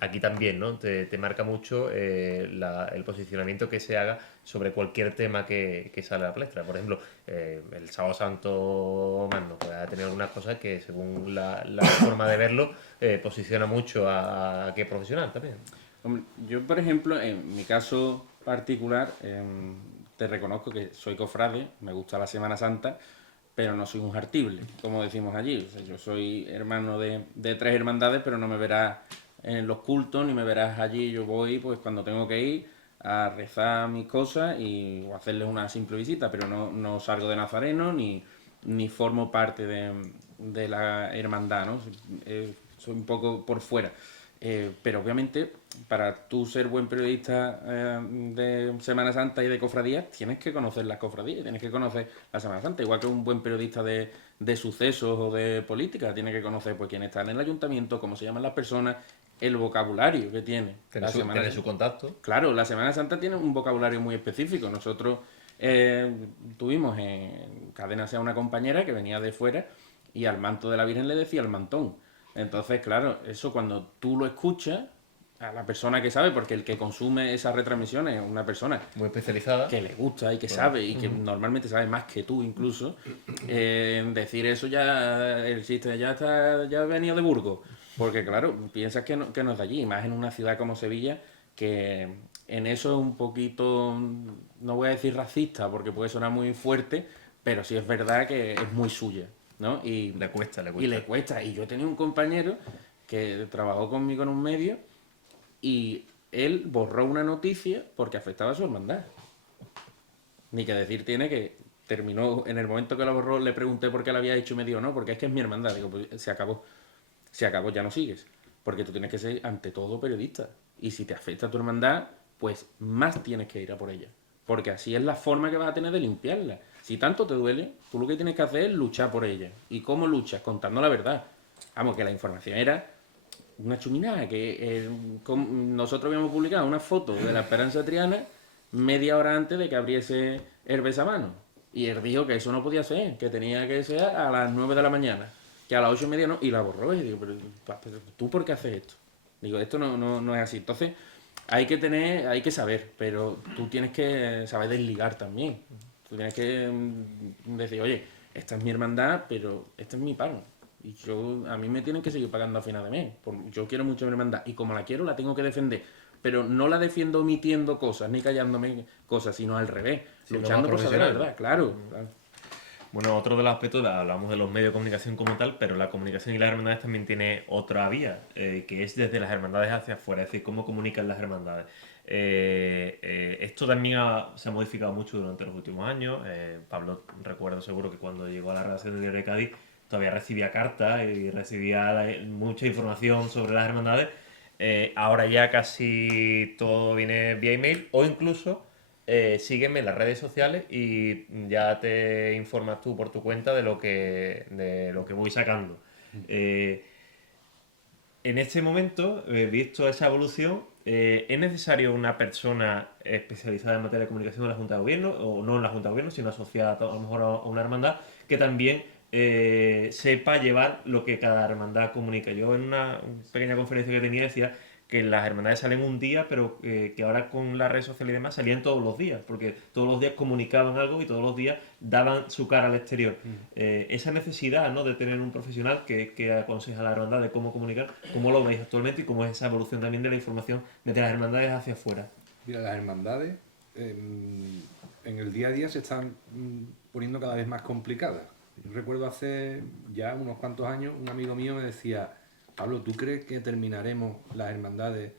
Aquí también, ¿no? Te marca mucho el posicionamiento que se haga sobre cualquier tema que sale a la palestra. Por ejemplo, el Sábado Santo Magno pues, ha tenido algunas cosas que, según la forma de verlo, posiciona mucho a qué profesional también. Hombre, yo, por ejemplo, en mi caso particular, te reconozco que soy cofrade, me gusta la Semana Santa, pero no soy un jartible, como decimos allí. O sea, yo soy hermano de 3 hermandades, pero no me verás en los cultos, ni me verás allí. Yo voy pues cuando tengo que ir a rezar mis cosas o hacerles una simple visita, pero no salgo de nazareno, ni formo parte de la hermandad, ¿no? Soy un poco por fuera. Pero obviamente, para tú ser buen periodista de Semana Santa y de cofradías, tienes que conocer las cofradías, tienes que conocer la Semana Santa, igual que un buen periodista de sucesos o de política, tiene que conocer pues quién está en el ayuntamiento, cómo se llaman las personas, el vocabulario que tiene. Tener su contacto. Claro, la Semana Santa tiene un vocabulario muy específico. Nosotros tuvimos en Cadena Sea una compañera que venía de fuera y al manto de la Virgen le decía el mantón. Entonces, claro, eso cuando tú lo escuchas, a la persona que sabe, porque el que consume esas retransmisiones es una persona Muy especializada. que le gusta y que sabe y que normalmente sabe más que tú incluso, decir eso ya el chiste ya ha venido de Burgos, porque claro, piensas que no es de allí, más en una ciudad como Sevilla, que en eso es un poquito, no voy a decir racista porque puede sonar muy fuerte, pero sí es verdad que es muy suya, ¿no? Y Le cuesta. y le cuesta. Y yo tenía un compañero que trabajó conmigo en un medio y él borró una noticia porque afectaba a su hermandad. Ni que decir tiene que terminó, en el momento que la borró le pregunté por qué la había hecho y me dijo, no, porque es que es mi hermandad. Digo, pues se acabó, ya no sigues. Porque tú tienes que ser ante todo periodista. Y si te afecta a tu hermandad, pues más tienes que ir a por ella. Porque así es la forma que vas a tener de limpiarla. Si tanto te duele, tú lo que tienes que hacer es luchar por ella. ¿Y cómo luchas? Contando la verdad. Vamos, que la información era una chuminada, que nosotros habíamos publicado una foto de la Esperanza Triana media hora antes de que abriese el besamano. Y él dijo que eso no podía ser, que tenía que ser a las 9 de la mañana, que a las 8:30 no, y la borró. Y digo, pero ¿tú por qué haces esto? Digo, esto no es así. Entonces, hay que saber, pero tú tienes que saber desligar también. Tú tienes que decir, oye, esta es mi hermandad, pero este es mi pago. Y a mí me tienen que seguir pagando a final de mes. Yo quiero mucho mi hermandad y como la quiero, la tengo que defender. Pero no la defiendo omitiendo cosas, ni callándome cosas, sino al revés. Luchando por saber la verdad, claro. Bueno, otro de los aspectos, hablamos de los medios de comunicación como tal, pero la comunicación y las hermandades también tiene otra vía, que es desde las hermandades hacia afuera, es decir, cómo comunican las hermandades. Esto también se ha modificado mucho durante los últimos años. Pablo, recuerdo seguro que cuando llegó a la redacción del Diario de Cádiz todavía recibía cartas y recibía mucha información sobre las hermandades. Ahora ya casi todo viene vía email o incluso sígueme en las redes sociales y ya te informas tú por tu cuenta de lo que voy sacando. En este momento, visto esa evolución, ¿es necesario una persona especializada en materia de comunicación en la Junta de Gobierno, o no en la Junta de Gobierno, sino asociada a lo mejor a una hermandad, que también sepa llevar lo que cada hermandad comunica? Yo en una pequeña conferencia que tenía decía que las hermandades salen un día, pero que ahora con las redes sociales y demás salían todos los días, porque todos los días comunicaban algo y todos los días daban su cara al exterior. Esa necesidad, ¿no?, de tener un profesional que aconseja a la hermandad de cómo comunicar, ¿cómo lo veis actualmente y cómo es esa evolución también de la información desde las hermandades hacia afuera? Mira, las hermandades en el día a día se están poniendo cada vez más complicadas. Yo recuerdo hace ya unos cuantos años un amigo mío me decía, Pablo, ¿tú crees que terminaremos las hermandades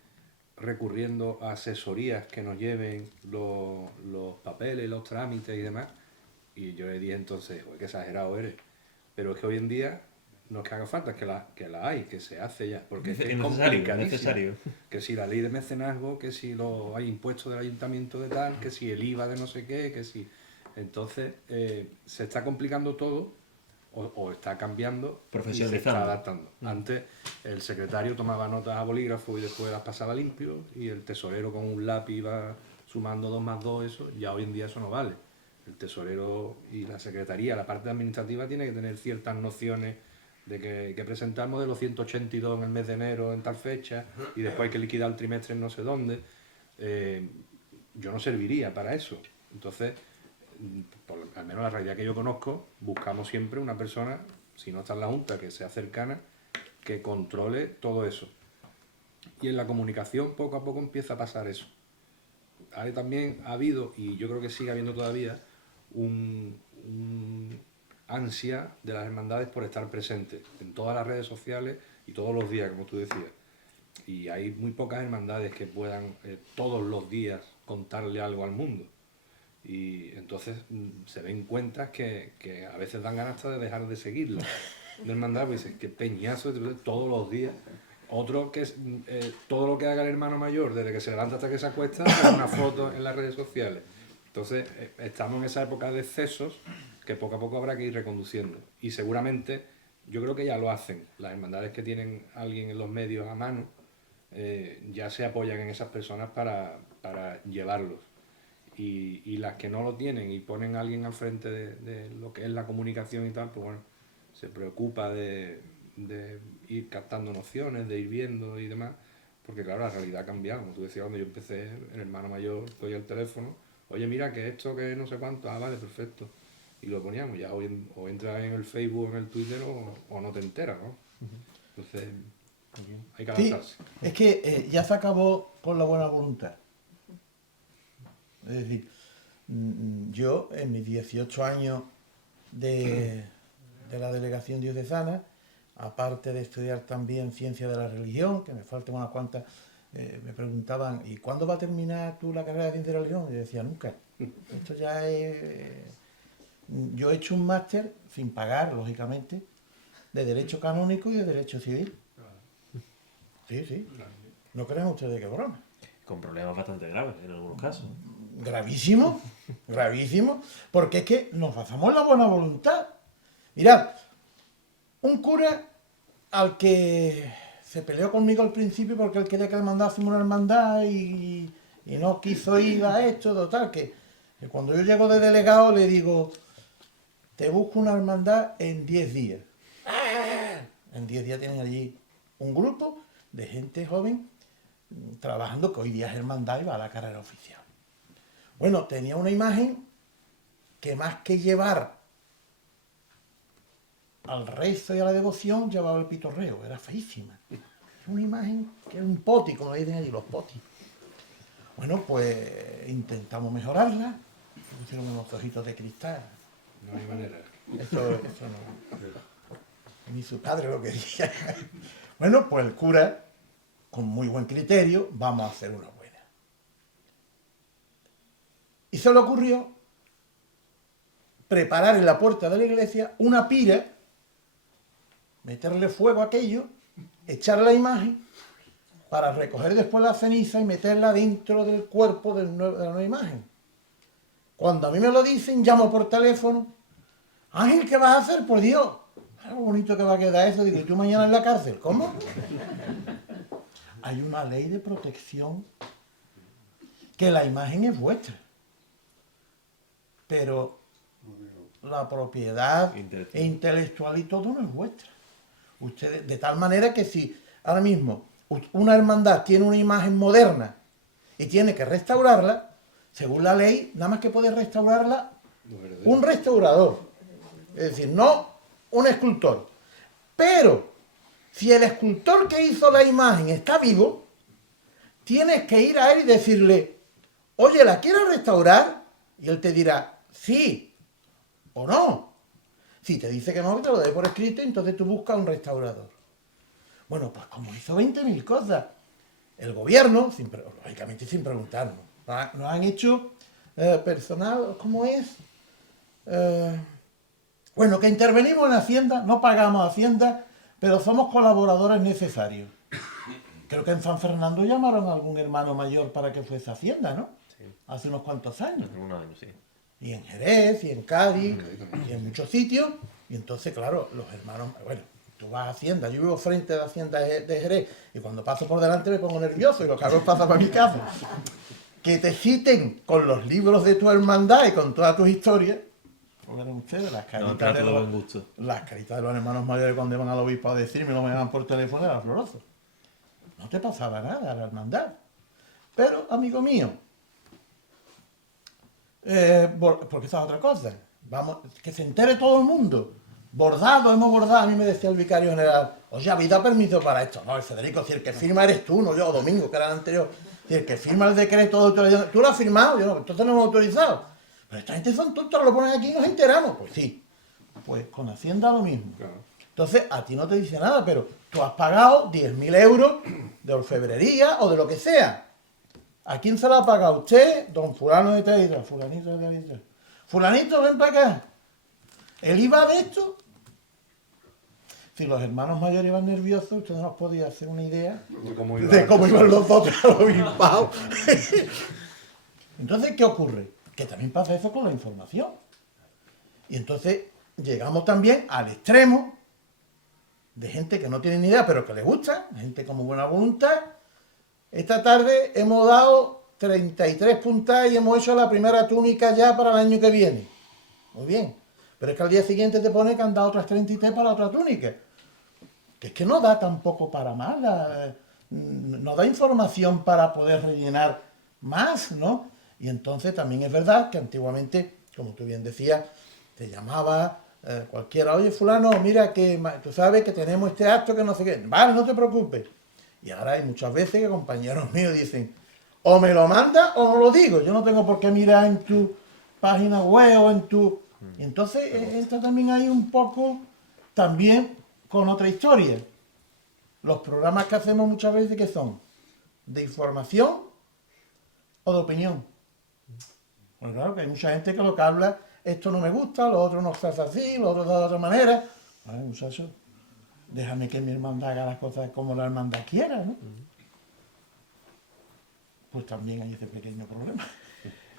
recurriendo a asesorías que nos lleven los papeles, los trámites y demás? Y yo le dije entonces, qué exagerado eres. Pero es que hoy en día no es que haga falta, es que la hay, que se hace ya. Porque es necesario. Que si la ley de mecenazgo, que si hay impuestos del ayuntamiento de tal, que si el IVA de no sé qué, que si... Entonces, se está complicando todo o está cambiando y se está adaptando. Antes el secretario tomaba notas a bolígrafo y después las pasaba limpio y el tesorero con un lápiz iba sumando 2 más 2, eso. Ya hoy en día eso no vale. El tesorero y la secretaría, la parte administrativa, tiene que tener ciertas nociones de que presentar modelo 182 en el mes de enero en tal fecha y después hay que liquidar el trimestre en no sé dónde. Yo no serviría para eso. Entonces, al menos la realidad que yo conozco, buscamos siempre una persona, si no está en la Junta, que sea cercana, que controle todo eso. Y en la comunicación poco a poco empieza a pasar eso. ahí también ha habido, y yo creo que sigue habiendo todavía, un ansia de las hermandades por estar presentes en todas las redes sociales y todos los días, como tú decías. Y hay muy pocas hermandades que puedan todos los días contarle algo al mundo. Y entonces se ven cuentas que a veces dan ganas hasta de dejar de seguirlo. De hermandad, pues dices, qué peñazo, todos los días. Otro que es todo lo que haga el hermano mayor, desde que se levanta hasta que se acuesta, es una foto en las redes sociales. Entonces estamos en esa época de excesos que poco a poco habrá que ir reconduciendo. Y seguramente, yo creo que ya lo hacen. Las hermandades que tienen a alguien en los medios a mano, ya se apoyan en esas personas para llevarlos. Y las que no lo tienen y ponen a alguien al frente de lo que es la comunicación y tal, pues bueno, se preocupa de ir captando nociones, de ir viendo y demás, porque claro, la realidad ha cambiado. Como tú decías, cuando yo empecé, el hermano mayor cogía el teléfono, oye, mira, que esto, que no sé cuánto, vale, perfecto. Y lo poníamos, ya o entras en el Facebook, en el Twitter, o no te enteras, ¿no? Entonces, hay que adaptarse. Sí, es que ya se acabó con la buena voluntad. Es decir, yo en mis 18 años de la delegación diocesana, aparte de estudiar también ciencia de la religión, que me faltan unas cuantas, me preguntaban, ¿y cuándo va a terminar tú la carrera de ciencia de la religión? Y yo decía, nunca. Esto ya es... Yo he hecho un máster, sin pagar, lógicamente, de Derecho Canónico y de Derecho Civil. Sí, sí. No crean ustedes que broma. Con problemas bastante graves en algunos casos. Gravísimo, gravísimo, porque es que nos basamos en la buena voluntad. Mirad, un cura al que se peleó conmigo al principio porque él quería que le mandásemos una hermandad y no quiso ir a esto, total, que cuando yo llego de delegado le digo, te busco una hermandad en 10 días. En 10 días tienen allí un grupo de gente joven trabajando, que hoy día es hermandad y va a la carrera oficial. Bueno, tenía una imagen que más que llevar al rezo y a la devoción, llevaba el pitorreo, era feísima. Una imagen que era un poti, como le dicen allí, los potis. Bueno, pues intentamos mejorarla, pusieron unos ojitos de cristal. No hay manera. Eso no. Ni su padre lo quería. Bueno, pues el cura, con muy buen criterio, vamos a hacer una buena. Y se le ocurrió preparar en la puerta de la iglesia una pira, meterle fuego a aquello, echar la imagen, para recoger después la ceniza y meterla dentro del cuerpo de la nueva imagen. Cuando a mí me lo dicen, llamo por teléfono, Ángel, ¿qué vas a hacer? Por Dios, algo bonito que va a quedar eso. Digo, ¿y tú mañana en la cárcel? ¿Cómo? Hay una ley de protección que la imagen es vuestra, pero la propiedad intelectual y todo no es vuestra. Ustedes, de tal manera que si ahora mismo una hermandad tiene una imagen moderna y tiene que restaurarla, según la ley, nada más que puede restaurarla un restaurador. Es decir, no un escultor. Pero si el escultor que hizo la imagen está vivo, tienes que ir a él y decirle, oye, ¿la quieres restaurar? Y él te dirá, sí o no. Si te dice que no, te lo dé por escrito, entonces tú buscas un restaurador. Bueno, pues como hizo 20.000 cosas, el gobierno, lógicamente sin preguntarnos, nos han hecho personal, ¿cómo es? Bueno, que intervenimos en Hacienda, no pagamos Hacienda, pero somos colaboradores necesarios. Creo que en San Fernando llamaron a algún hermano mayor para que fuese a Hacienda, ¿no? Sí. Hace unos cuantos años. Un año, sí. Y en Jerez, y en Cádiz, y en muchos sitios. Y entonces, claro, los hermanos, bueno, tú vas a Hacienda, yo vivo frente a la Hacienda de Jerez, y cuando paso por delante me pongo nervioso, y los cabros pasan para mi casa. Que te citen con los libros de tu hermandad y con todas tus historias. ¿Recuerdan ustedes? Las caritas, las caritas de los hermanos mayores cuando iban al obispo a decirme, no me llaman por teléfono, era floroso. No te pasaba nada a la hermandad. Pero, amigo mío, porque esa es otra cosa. Vamos, que se entere todo el mundo. Bordado, hemos bordado. A mí me decía el vicario general, oye, ¿habéis dado permiso para esto? No, el Federico, si el que firma eres tú, no yo, o Domingo, que era el anterior. Y el que firma el decreto de autorización, tú lo has firmado, yo no, entonces no hemos autorizado. Pero esta gente son tontos, lo ponen aquí y nos enteramos. Pues sí, pues con Hacienda lo mismo. Claro. Entonces, a ti no te dice nada, pero tú has pagado 10.000 euros de orfebrería o de lo que sea. ¿A quién se la ha pagado usted? Don fulano de tal y tal, fulanito de tal y tal. Fulanito, ven para acá. ¿El IVA de esto? Si los hermanos mayores iban nerviosos, usted no nos podía hacer una idea de cómo iban los otros a los bispados. Entonces, ¿qué ocurre? Que también pasa eso con la información. Y entonces llegamos también al extremo de gente que no tiene ni idea, pero que le gusta, gente con buena voluntad. Esta tarde hemos dado 33 puntas y hemos hecho la primera túnica ya para el año que viene. Muy bien. Pero es que al día siguiente te pone que han dado otras 33 para la otra túnica. Que es que no da tampoco para más. No da información para poder rellenar más, ¿no? Y entonces también es verdad que antiguamente, como tú bien decías, te llamaba cualquiera, oye fulano, mira que tú sabes que tenemos este acto que no sé qué. Vale, no te preocupes. Y ahora hay muchas veces que compañeros míos dicen, o me lo manda o no lo digo. Yo no tengo por qué mirar en tu página web o en tu... Y entonces entra también ahí un poco también con otra historia. Los programas que hacemos muchas veces, ¿qué son? ¿De información o de opinión? Bueno, claro que hay mucha gente que lo que habla, esto no me gusta, lo otro no se hace así, lo otro de otra manera. Vale, muchachos, déjame que mi hermandad haga las cosas como la hermandad quiera, ¿no? Pues también hay ese pequeño problema.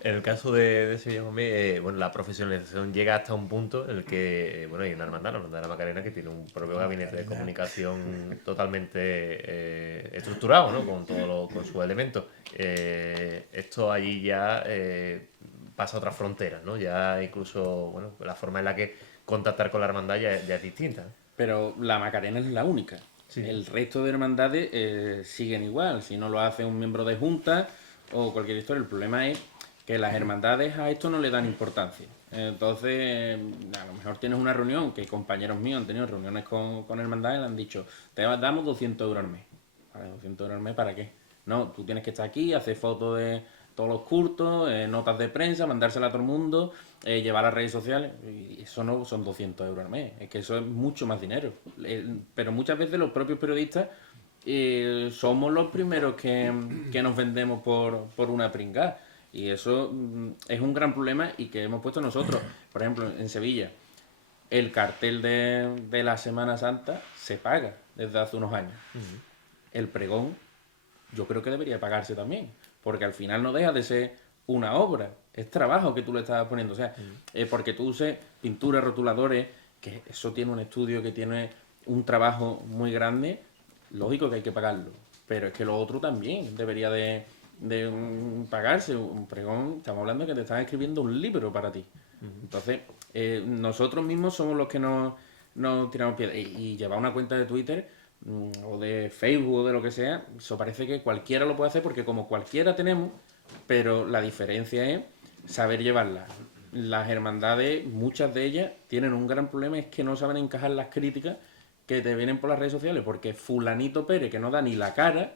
En el caso de Sevilla Gómez, bueno, la profesionalización llega hasta un punto en el que, bueno, hay una hermandad, la Hermandad de la Macarena, que tiene un propio gabinete de comunicación totalmente estructurado, ¿no? Con con sus elementos. Esto allí ya pasa a otras fronteras, ¿no? Ya incluso, bueno, la forma en la que contactar con la hermandad ya es distinta, ¿no? Pero la Macarena es la única. Sí. El resto de hermandades siguen igual. Si no lo hace un miembro de junta o cualquier historia, el problema es que las hermandades a esto no le dan importancia. Entonces, a lo mejor tienes una reunión, que compañeros míos han tenido reuniones con hermandades y le han dicho, te damos 200 euros al mes. ¿Vale? 200 euros al mes, ¿para qué? No, tú tienes que estar aquí, hacer fotos de todos los cultos, notas de prensa, mandársela a todo el mundo, llevar a redes sociales. Y eso no son 200 euros al mes, es que eso es mucho más dinero. Pero muchas veces los propios periodistas somos los primeros que nos vendemos por una pringada. Y eso es un gran problema y que hemos puesto nosotros. Por ejemplo, en Sevilla, el cartel de la Semana Santa se paga desde hace unos años. El pregón, yo creo que debería pagarse también, porque al final no deja de ser una obra, es trabajo que tú le estás poniendo. O sea, porque tú uses pinturas, rotuladores, que eso tiene un estudio, que tiene un trabajo muy grande, lógico que hay que pagarlo. Pero es que lo otro también debería de pagarse. Un pregón, estamos hablando de que te están escribiendo un libro para ti. Entonces, nosotros mismos somos los que nos tiramos piedras. Y llevar una cuenta de Twitter o de Facebook o de lo que sea, eso parece que cualquiera lo puede hacer, porque como cualquiera tenemos, pero la diferencia es saber llevarla. Las hermandades, muchas de ellas, tienen un gran problema, es que no saben encajar las críticas que te vienen por las redes sociales, porque fulanito Pérez, que no da ni la cara,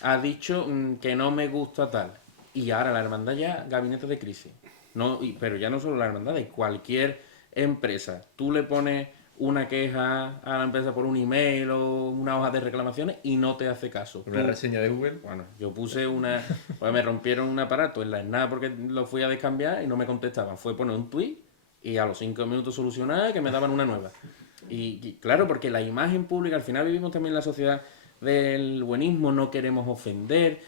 ha dicho que no me gusta tal. Y ahora la hermandad ya, gabinete de crisis. No, pero ya no solo la hermandad, de cualquier empresa. Tú le pones una queja a la empresa por un email o una hoja de reclamaciones y no te hace caso. Una reseña de Google. Bueno, yo puse pues me rompieron un aparato en la ESNA porque lo fui a descambiar y no me contestaban. Fue poner un tweet y a los 5 minutos solucionar, que me daban una nueva. Y claro, porque la imagen pública, al final vivimos también en la sociedad del buenismo, no queremos ofender,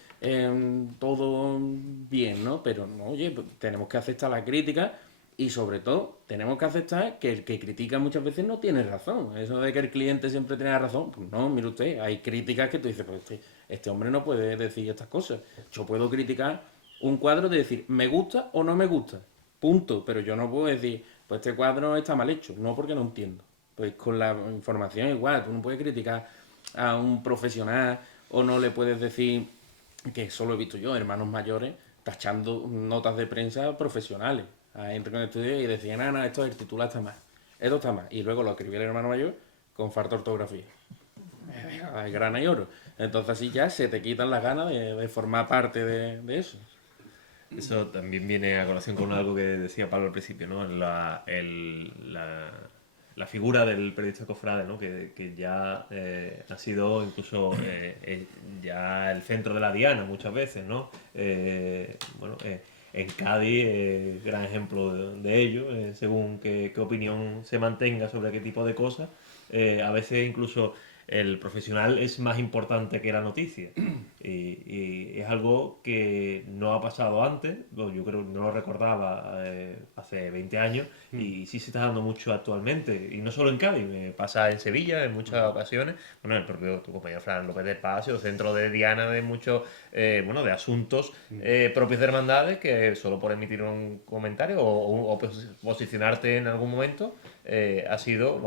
todo bien, ¿no? Pero no, oye, pues, tenemos que aceptar la crítica y sobre todo tenemos que aceptar que el que critica muchas veces no tiene razón. Eso de que el cliente siempre tiene razón, pues no, mire usted, hay críticas que tú dices, pues este hombre no puede decir estas cosas. Yo puedo criticar un cuadro de decir, me gusta o no me gusta, punto, pero yo no puedo decir, pues este cuadro está mal hecho, no, porque no entiendo. Pues con la información igual, tú no puedes criticar a un profesional o no le puedes decir, que eso lo he visto yo, hermanos mayores tachando notas de prensa profesionales a gente con estudios y decían, el titular está mal, esto está mal, y luego lo escribía el hermano mayor con falta de ortografía. hay grana y oro. Entonces así ya se te quitan las ganas de formar parte de eso. Eso también viene a colación con algo que decía Pablo al principio, ¿no? La figura del periodista cofrade, ¿no? Que ya ha sido incluso ya el centro de la diana muchas veces, ¿no? En Cádiz, gran ejemplo de ello, según qué opinión se mantenga sobre qué tipo de cosas, a veces incluso el profesional es más importante que la noticia. Y es algo que no ha pasado antes, yo creo que no lo recordaba hace 20 años, y sí se está dando mucho actualmente. Y no solo en Cádiz, me pasa en Sevilla en muchas ocasiones. Bueno, el propio tu compañero Fran López del Palacio, centro de diana de muchos, de asuntos propios de hermandades, que solo por emitir un comentario o posicionarte en algún momento ha sido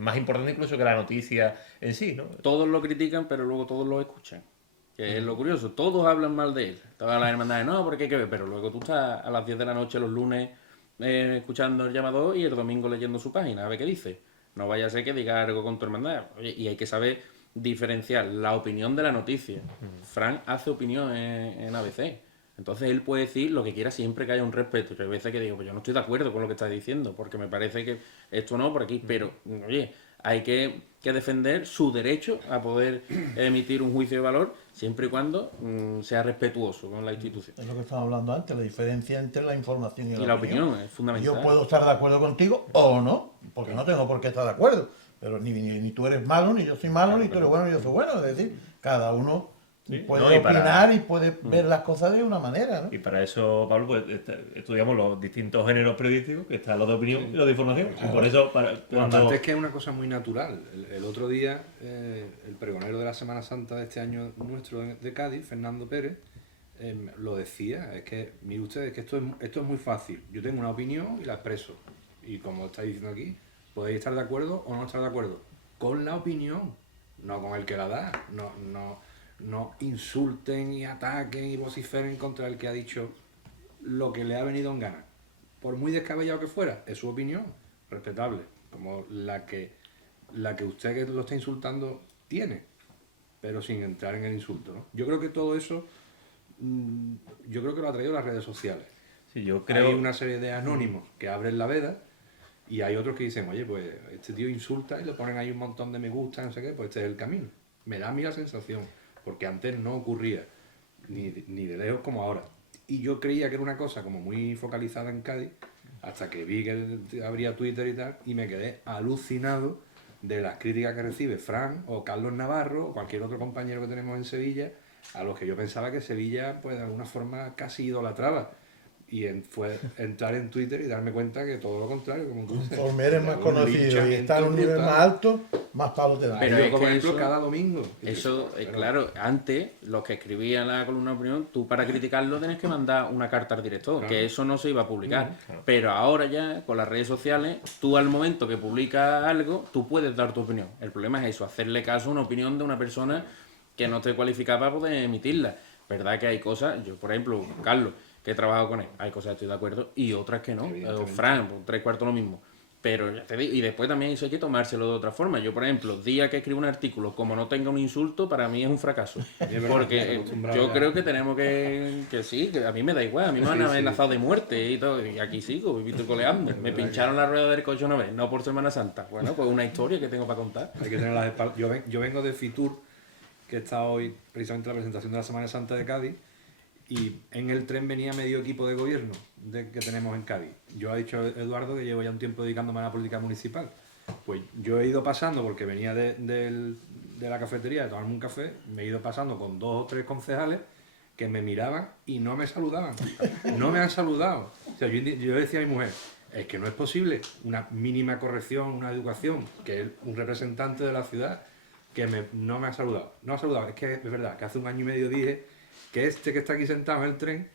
más importante incluso que la noticia en sí, ¿no? Todos lo critican, pero luego todos lo escuchan. Que es lo curioso, todos hablan mal de él. Todas las hermandades, no, porque hay que ver, pero luego tú estás a las 10 de la noche los lunes escuchando el llamador y el domingo leyendo su página, a ver qué dice. No vaya a ser que diga algo con tu hermandad. Oye, y hay que saber diferenciar la opinión de la noticia. Fran hace opinión en ABC. Entonces él puede decir lo que quiera siempre que haya un respeto. Y hay veces que digo, pues yo no estoy de acuerdo con lo que estás diciendo, porque me parece que esto no, por aquí, pero oye, hay que defender su derecho a poder emitir un juicio de valor siempre y cuando sea respetuoso con la institución. Es lo que estábamos hablando antes, la diferencia entre la información y Y la opinión es fundamental. Yo puedo estar de acuerdo contigo o no, porque no tengo por qué estar de acuerdo. Pero ni tú eres malo, ni yo soy malo, ni tú eres bueno, ni yo soy bueno. Es decir, cada uno puede opinar y puede ver las cosas de una manera, ¿no? Y para eso, Pablo, pues estudiamos los distintos géneros periodísticos, que están los de opinión y los de información. Y por eso, Aparte es que es una cosa muy natural. El otro día, el pregonero de la Semana Santa de este año nuestro de Cádiz, Fernando Pérez, lo decía. Es que, mire usted, es que esto es muy fácil. Yo tengo una opinión y la expreso. Y como estáis diciendo aquí, podéis estar de acuerdo o no estar de acuerdo. Con la opinión, no con el que la da. No insulten y ataquen y vociferen contra el que ha dicho lo que le ha venido en gana. Por muy descabellado que fuera, es su opinión, respetable, como la que usted que lo está insultando tiene, pero sin entrar en el insulto, ¿no? Yo creo que todo eso, yo creo que lo ha traído las redes sociales. Sí, yo creo... Hay una serie de anónimos que abren la veda y hay otros que dicen, oye, pues este tío insulta y le ponen ahí un montón de me gusta, no sé qué, pues este es el camino. Me da a mí la sensación, porque antes no ocurría ni de lejos como ahora. Y yo creía que era una cosa como muy focalizada en Cádiz, hasta que vi que abría Twitter y tal, y me quedé alucinado de las críticas que recibe Fran o Carlos Navarro o cualquier otro compañero que tenemos en Sevilla, a los que yo pensaba que Sevilla, pues de alguna forma casi idolatraba. Y fue entrar en Twitter y darme cuenta que todo lo contrario, como tú dices. Conforme eres más conocido y estás en un nivel más alto, más palos te dan. Pero yo, es por que ejemplo, eso- cada domingo. Eso, claro, antes los que escribían la columna de opinión, tú para criticarlo tenés que mandar una carta al director, Claro. que eso no se iba a publicar. Claro. Pero ahora ya, con las redes sociales, tú al momento que publicas algo, tú puedes dar tu opinión. El problema es eso, hacerle caso a una opinión de una persona que no esté cualificada para poder emitirla. Verdad que hay cosas, yo por ejemplo, Carlos, que he trabajado con él, hay cosas que estoy de acuerdo y otras que no. O Fran, pues, 3/4 lo mismo. Pero ya te digo, y después también eso hay que tomárselo de otra forma. Yo, por ejemplo, día que escribo un artículo, como no tenga un insulto, para mí es un fracaso. Porque yo creo que tenemos que sí, que a mí me da igual, a mí me han amenazado de muerte y todo, y aquí sigo, viviendo coleando. Me pincharon la rueda del coche una vez, no por Semana Santa. Bueno, pues una historia que tengo para contar. Hay que tener las espaldas. Yo vengo de Fitur, que está hoy precisamente en la presentación de la Semana Santa de Cádiz, y en el tren venía medio equipo de gobierno que tenemos en Cádiz. Yo he dicho a Eduardo que llevo ya un tiempo dedicándome a la política municipal. Pues yo he ido pasando, porque venía de la cafetería de tomarme un café, me he ido pasando con 2 o 3 concejales que me miraban y no me saludaban. No me han saludado. O sea, yo decía a mi mujer, es que no es posible una mínima corrección, una educación, que es un representante de la ciudad, que no me ha saludado. No ha saludado. Es que es verdad que hace 1 año y medio dije que este que está aquí sentado en el tren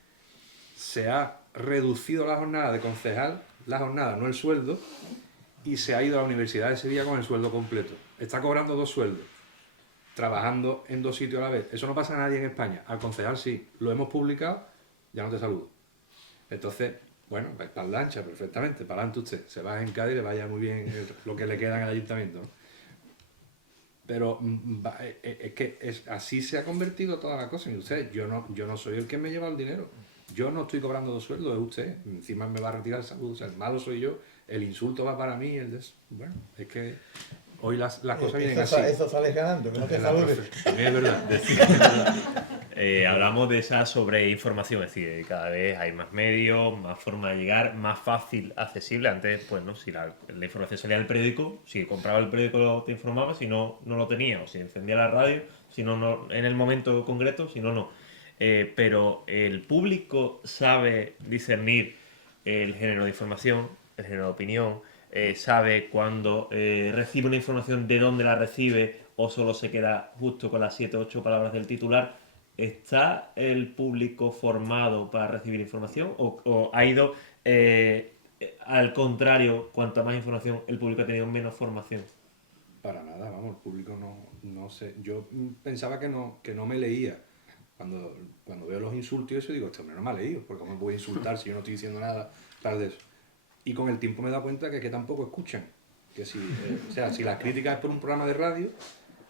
se ha reducido la jornada de concejal, la jornada, no el sueldo, y se ha ido a la Universidad de Sevilla con el sueldo completo. Está cobrando 2 sueldos, trabajando en 2 sitios a la vez. Eso no pasa a nadie en España. Al concejal sí, lo hemos publicado, ya no te saludo. Entonces, bueno, va para la ancha perfectamente, para adelante usted. Se va en Cádiz y le vaya muy bien lo que le queda en el ayuntamiento, ¿no? Pero es que así se ha convertido toda la cosa. Y usted, yo no soy el que me lleva el dinero. Yo no estoy cobrando de sueldo, es usted. Encima me va a retirar el saludo. O sea, el malo soy yo, el insulto va para mí. Bueno, es que hoy las cosas vienen así. Eso sales ganando, que no te saludes. Es verdad. Hablamos de esa sobreinformación, es decir, cada vez hay más medios, más forma de llegar, más fácil, accesible. Antes, pues no, si la información salía del periódico, si compraba el periódico te informaba, si no, no lo tenía, o si encendía la radio, si no, no en el momento concreto, si no, no. Pero el público sabe discernir el género de información, el género de opinión, sabe cuando recibe una información de dónde la recibe o solo se queda justo con las 7 o 8 palabras del titular. ¿Está el público formado para recibir información o ha ido al contrario, cuanta más información el público ha tenido menos formación? Para nada, vamos, el público no sé. Yo pensaba que no me leía. Cuando veo los insultos y eso digo, este hombre no me ha leído, porque ¿cómo me voy a insultar si yo no estoy diciendo nada tal de eso? Y con el tiempo me he dado cuenta que tampoco escuchan. Que si, o sea, si la crítica es por un programa de radio,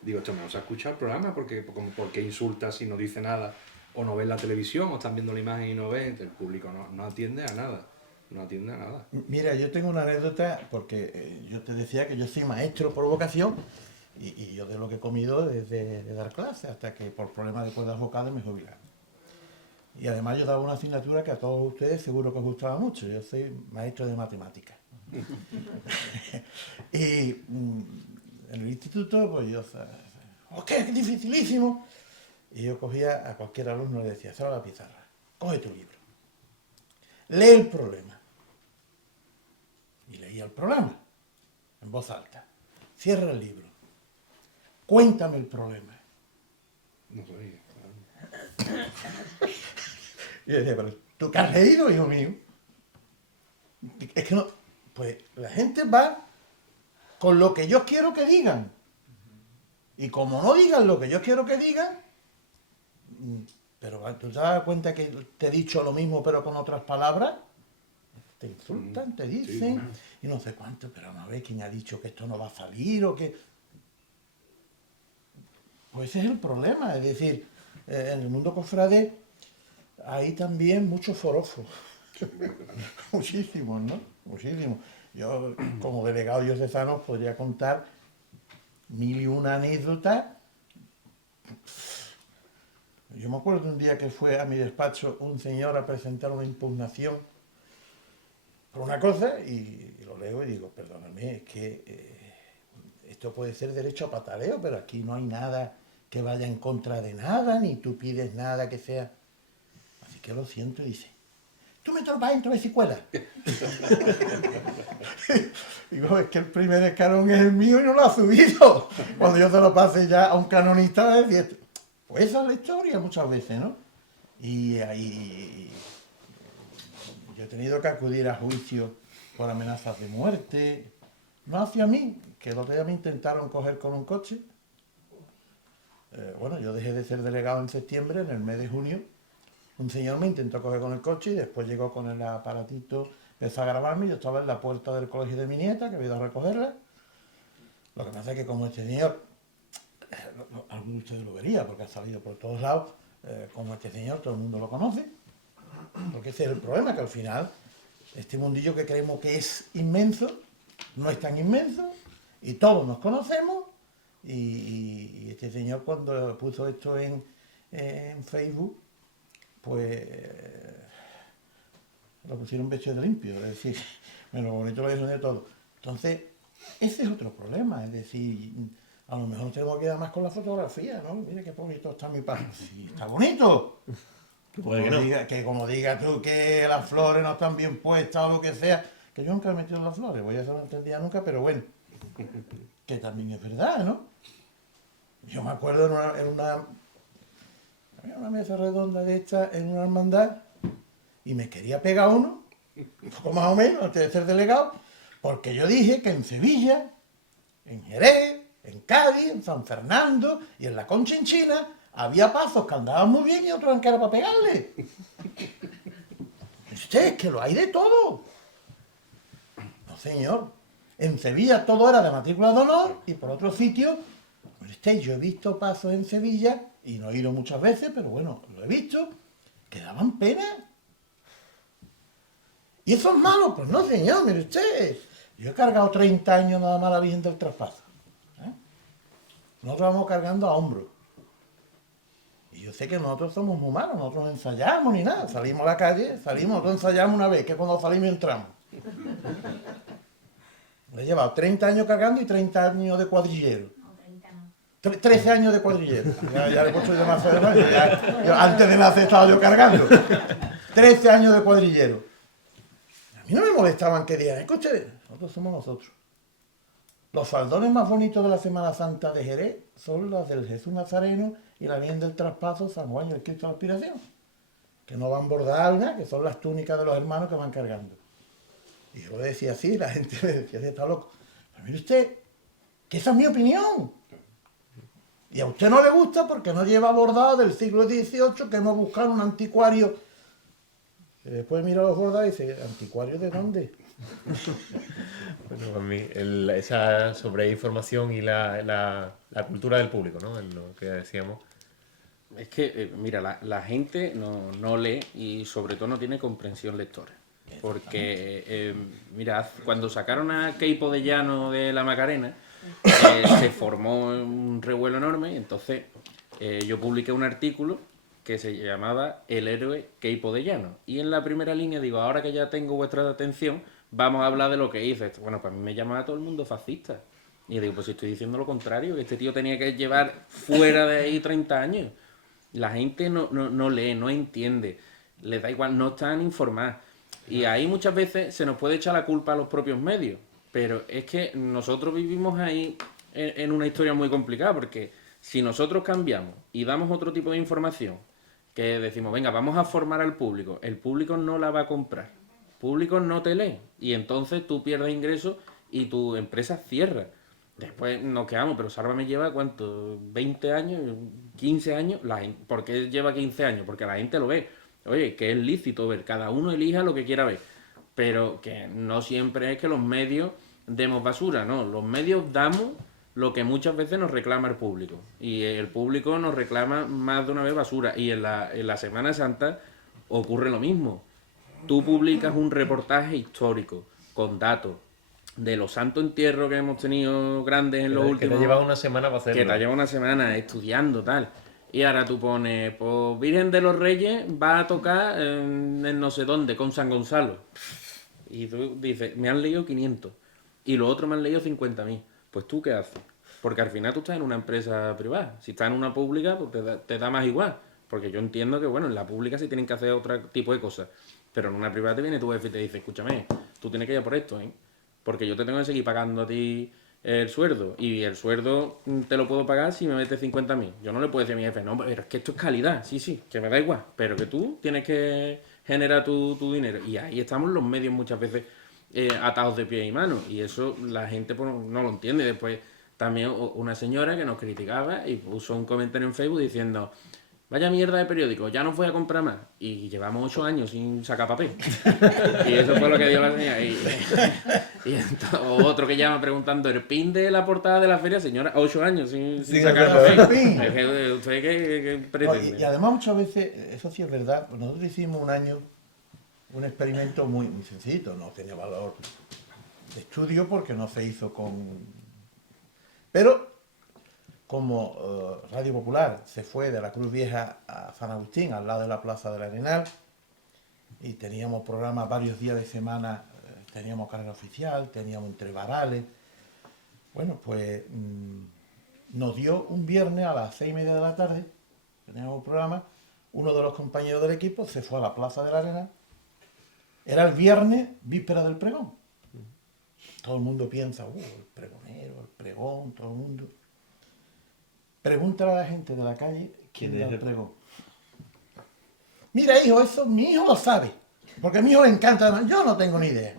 digo, esto no se ha escuchado el programa porque insulta si no dice nada, o no ven la televisión, o están viendo la imagen y no ven, el público no atiende a nada, no atiende a nada. Mira, yo tengo una anécdota, porque yo te decía que yo soy maestro por vocación, y yo de lo que he comido desde de dar clases, hasta que por problemas de cuerdas vocales me jubilaron. Y además yo daba una asignatura que a todos ustedes seguro que os gustaba mucho, yo soy maestro de matemáticas. Y en el instituto, pues yo, ¡qué dificilísimo! Y yo cogía a cualquier alumno y le decía, cierra la pizarra, coge tu libro, lee el problema. Y leía el problema, en voz alta. Cierra el libro, cuéntame el problema. No sabía, claro. Y yo decía, pero ¿tú qué has leído, hijo mío? Es que no, pues la gente va con lo que yo quiero que digan. Y como no digan lo que yo quiero que digan, pero ¿tú te das cuenta que te he dicho lo mismo pero con otras palabras? Te insultan, te dicen, y no sé cuánto, pero no ves quién ha dicho que esto no va a salir o que... Pues ese es el problema, es decir, en el mundo cofrade hay también muchos forofos. Muchísimos, ¿no? Muchísimos. Yo, como delegado diocesano, podría contar 1001 anécdotas. Yo me acuerdo de un día que fue a mi despacho un señor a presentar una impugnación por una cosa y lo leo y digo, perdóname, es que esto puede ser derecho a pataleo, pero aquí no hay nada que vaya en contra de nada, ni tú pides nada que sea. Así que lo siento, y dice, tú me vas dentro de escuela. Digo, es que el primer escalón es el mío y no lo ha subido. Cuando yo se lo pase ya a un canonista, va a decir, pues esa es la historia muchas veces, ¿no? Y ahí yo he tenido que acudir a juicio por amenazas de muerte. No hacia mí, que el otro día me intentaron coger con un coche. Bueno, yo dejé de ser delegado en septiembre, en el mes de junio. Un señor me intentó coger con el coche y después llegó con el aparatito, empezó a grabarme. Yo estaba en la puerta del colegio de mi nieta, que había ido a recogerla. Lo que pasa es que como este señor, algunos de ustedes lo vería porque ha salido por todos lados, como este señor todo el mundo lo conoce. Porque ese es el problema, que al final este mundillo que creemos que es inmenso, no es tan inmenso, y todos nos conocemos, y este señor cuando puso esto en Facebook, pues lo pusieron vestido de limpio, es decir, bueno, lo bonito lo dicen de todo. Entonces, ese es otro problema, es decir, a lo mejor tenemos que quedar más con la fotografía, ¿no? Mira qué bonito está mi pájaro. Sí, está bonito. Como digas tú que las flores no están bien puestas o lo que sea, que yo nunca he metido las flores, voy a eso no entendía nunca, pero bueno, que también es verdad, ¿no? Yo me acuerdo en una mesa redonda de esta, en una hermandad, y me quería pegar uno, un poco más o menos, antes de ser delegado, porque yo dije que en Sevilla, en Jerez, en Cádiz, en San Fernando y en la Conchinchina había pasos que andaban muy bien y otros que era para pegarle. Usted, es que lo hay de todo. No, señor. En Sevilla todo era de matrícula de honor y por otros sitios Pero yo he visto pasos en Sevilla, y no he ido muchas veces, pero bueno, lo he visto, que daban pena. ¿Y eso es malo? Pues no, señor, mire usted. Yo he cargado 30 años nada más a la Virgen del Traspaso. Nosotros vamos cargando a hombros. Y yo sé que nosotros somos humanos, nosotros no ensayamos ni nada. Salimos a la calle, nosotros ensayamos una vez, que cuando salimos entramos. Le he llevado 30 años cargando y 30 años de cuadrillero. 13 años de cuadrillero. Ya le he puesto yo más adelante. Antes de nacer estaba yo cargando. 13 años de cuadrillero. A mí no me molestaban que digan, escuche, nosotros somos nosotros. Los faldones más bonitos de la Semana Santa de Jerez son los del Jesús Nazareno y la Virgen del Traspaso, San Juan y el Cristo de la Aspiración. Que no van bordadas nada, que son las túnicas de los hermanos que van cargando. Y yo le decía así, la gente me decía, está loco. Pero mire usted, que esa es mi opinión. Y a usted no le gusta porque no lleva bordado del siglo XVIII, que hemos buscado un anticuario. Y después mira los bordados y dice, ¿anticuario de dónde? Bueno, a mí esa sobreinformación y la cultura del público, ¿no? En lo que decíamos. Es que, mira, la gente no lee y sobre todo no tiene comprensión lectora. Porque, mira, cuando sacaron a Queipo de Llano de la Macarena, se formó un revuelo enorme. Entonces, yo publiqué un artículo que se llamaba El héroe Queipo de Llano. Y en la primera línea digo, ahora que ya tengo vuestra atención, vamos a hablar de lo que hice. Bueno, pues a mí me llamaba todo el mundo fascista. Y digo, pues si estoy diciendo lo contrario, que este tío tenía que llevar fuera de ahí 30 años. La gente no lee, no entiende, les da igual, no están informadas. Y ahí muchas veces se nos puede echar la culpa a los propios medios. Pero es que nosotros vivimos ahí en una historia muy complicada, porque si nosotros cambiamos y damos otro tipo de información, que decimos, venga, vamos a formar al público, el público no la va a comprar, el público no te lee, y entonces tú pierdes ingresos y tu empresa cierra. Después nos quedamos, pero Sálvame lleva, ¿cuánto? ¿20 años? ¿15 años? ¿Por qué lleva 15 años? Porque la gente lo ve. Oye, que es lícito ver, cada uno elija lo que quiera ver, pero que no siempre es que los medios demos basura, no, los medios damos lo que muchas veces nos reclama el público, y el público nos reclama más de una vez basura, y en la Semana Santa ocurre lo mismo. Tú publicas un reportaje histórico con datos de los santos entierros que hemos tenido grandes en los últimos... Que te lleva una semana para hacerlo. Que te lleva una semana estudiando, tal. Y ahora tú pones, pues Virgen de los Reyes va a tocar en no sé dónde, con San Gonzalo. Y tú dices, me han leído 500. Y los otros me han leído 50.000. Pues tú, ¿qué haces? Porque al final tú estás en una empresa privada. Si estás en una pública, pues te da más igual. Porque yo entiendo que, bueno, en la pública sí tienen que hacer otro tipo de cosas. Pero en una privada te viene tu jefe y te dice, escúchame, tú tienes que ir a por esto, ¿eh? Porque yo te tengo que seguir pagando a ti el sueldo. Y el sueldo te lo puedo pagar si me metes 50.000. Yo no le puedo decir a mi jefe, no, pero es que esto es calidad. Sí, que me da igual. Pero que tú tienes que generar tu dinero. Y ahí estamos los medios muchas veces atados de pie y mano. Y eso la gente pues, no lo entiende. Después también una señora que nos criticaba y puso un comentario en Facebook diciendo, vaya mierda de periódico, ya no voy a comprar más. Y llevamos 8 años sin sacar papel. Y eso fue lo que dio la señora. Y entonces, otro que llama preguntando, ¿el pin de la portada de la feria? Señora, 8 años sin sacar papel. ¿Usted qué pretende? No, y además muchas veces, eso sí es verdad, pues nosotros hicimos un experimento muy sencillo, no tenía valor de estudio porque no se hizo con... Pero como Radio Popular se fue de la Cruz Vieja a San Agustín, al lado de la Plaza del Arenal, y teníamos programas varios días de semana, teníamos carrera oficial, teníamos entre varales, bueno, pues nos dio un viernes a las 6:30 de la tarde, teníamos un programa, uno de los compañeros del equipo se fue a la Plaza del Arenal, era el viernes, víspera del pregón. Todo el mundo piensa, el pregonero, el pregón, todo el mundo... Pregúntale a la gente de la calle quién da el pregón. Mira, hijo, eso mi hijo lo sabe. Porque a mi hijo le encanta. Yo no tengo ni idea.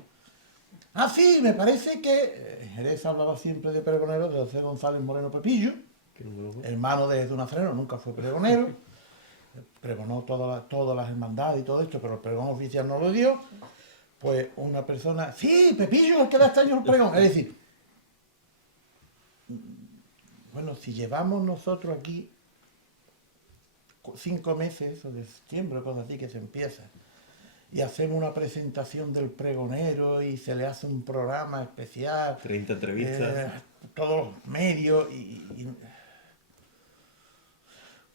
Ah, sí, me parece que Jerez hablaba siempre de pregonero, de José González Moreno Pepillo, hermano de Jesús Nazareno, nunca fue pregonero. Pregonó todas las hermandades y todo esto, pero el pregón oficial no lo dio. Pues una persona, sí, Pepillo es que da este año el pregón. Es decir, bueno, si llevamos nosotros aquí 5 meses, eso de septiembre, cosas así que se empieza, y hacemos una presentación del pregonero y se le hace un programa especial, 30 entrevistas. todos los medios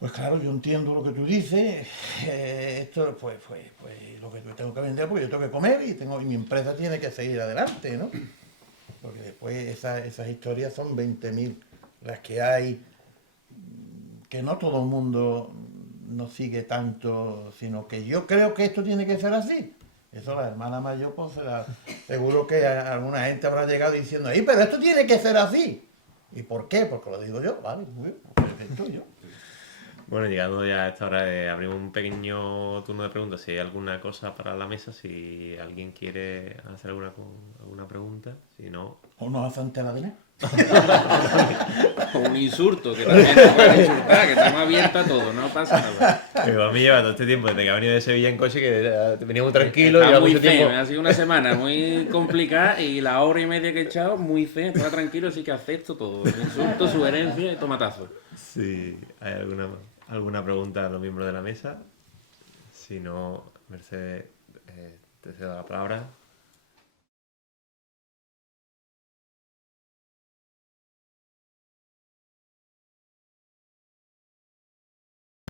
pues claro, yo entiendo lo que tú dices, esto pues lo que yo tengo que vender porque yo tengo que comer y mi empresa tiene que seguir adelante, ¿no? Porque después esas historias son 20.000 las que hay, que no todo el mundo nos sigue tanto, sino que yo creo que esto tiene que ser así. Eso la hermana mayor, pues seguro que alguna gente habrá llegado diciendo, ¡ay, pero esto tiene que ser así! ¿Y por qué? Porque lo digo yo, vale, muy bien, perfecto yo. Bueno, llegando ya a esta hora de abrir un pequeño turno de preguntas, si hay alguna cosa para la mesa, si alguien quiere hacer alguna pregunta, si no... O nos hacen tela de nada. O un insulto, que también te pueden insultar, que estamos abiertos a todo, no pasa nada. Pero a mí lleva todo este tiempo, desde que ha venido de Sevilla en coche, que venía muy tranquilo, Está lleva muy mucho feo, tiempo... ha sido una semana muy complicada y la hora y media que he echado, muy feo, estaba tranquilo, así que acepto todo. Insulto, sugerencia y tomatazo. Si hay alguna pregunta a los miembros de la mesa, si no, Mercedes, te cedo la palabra.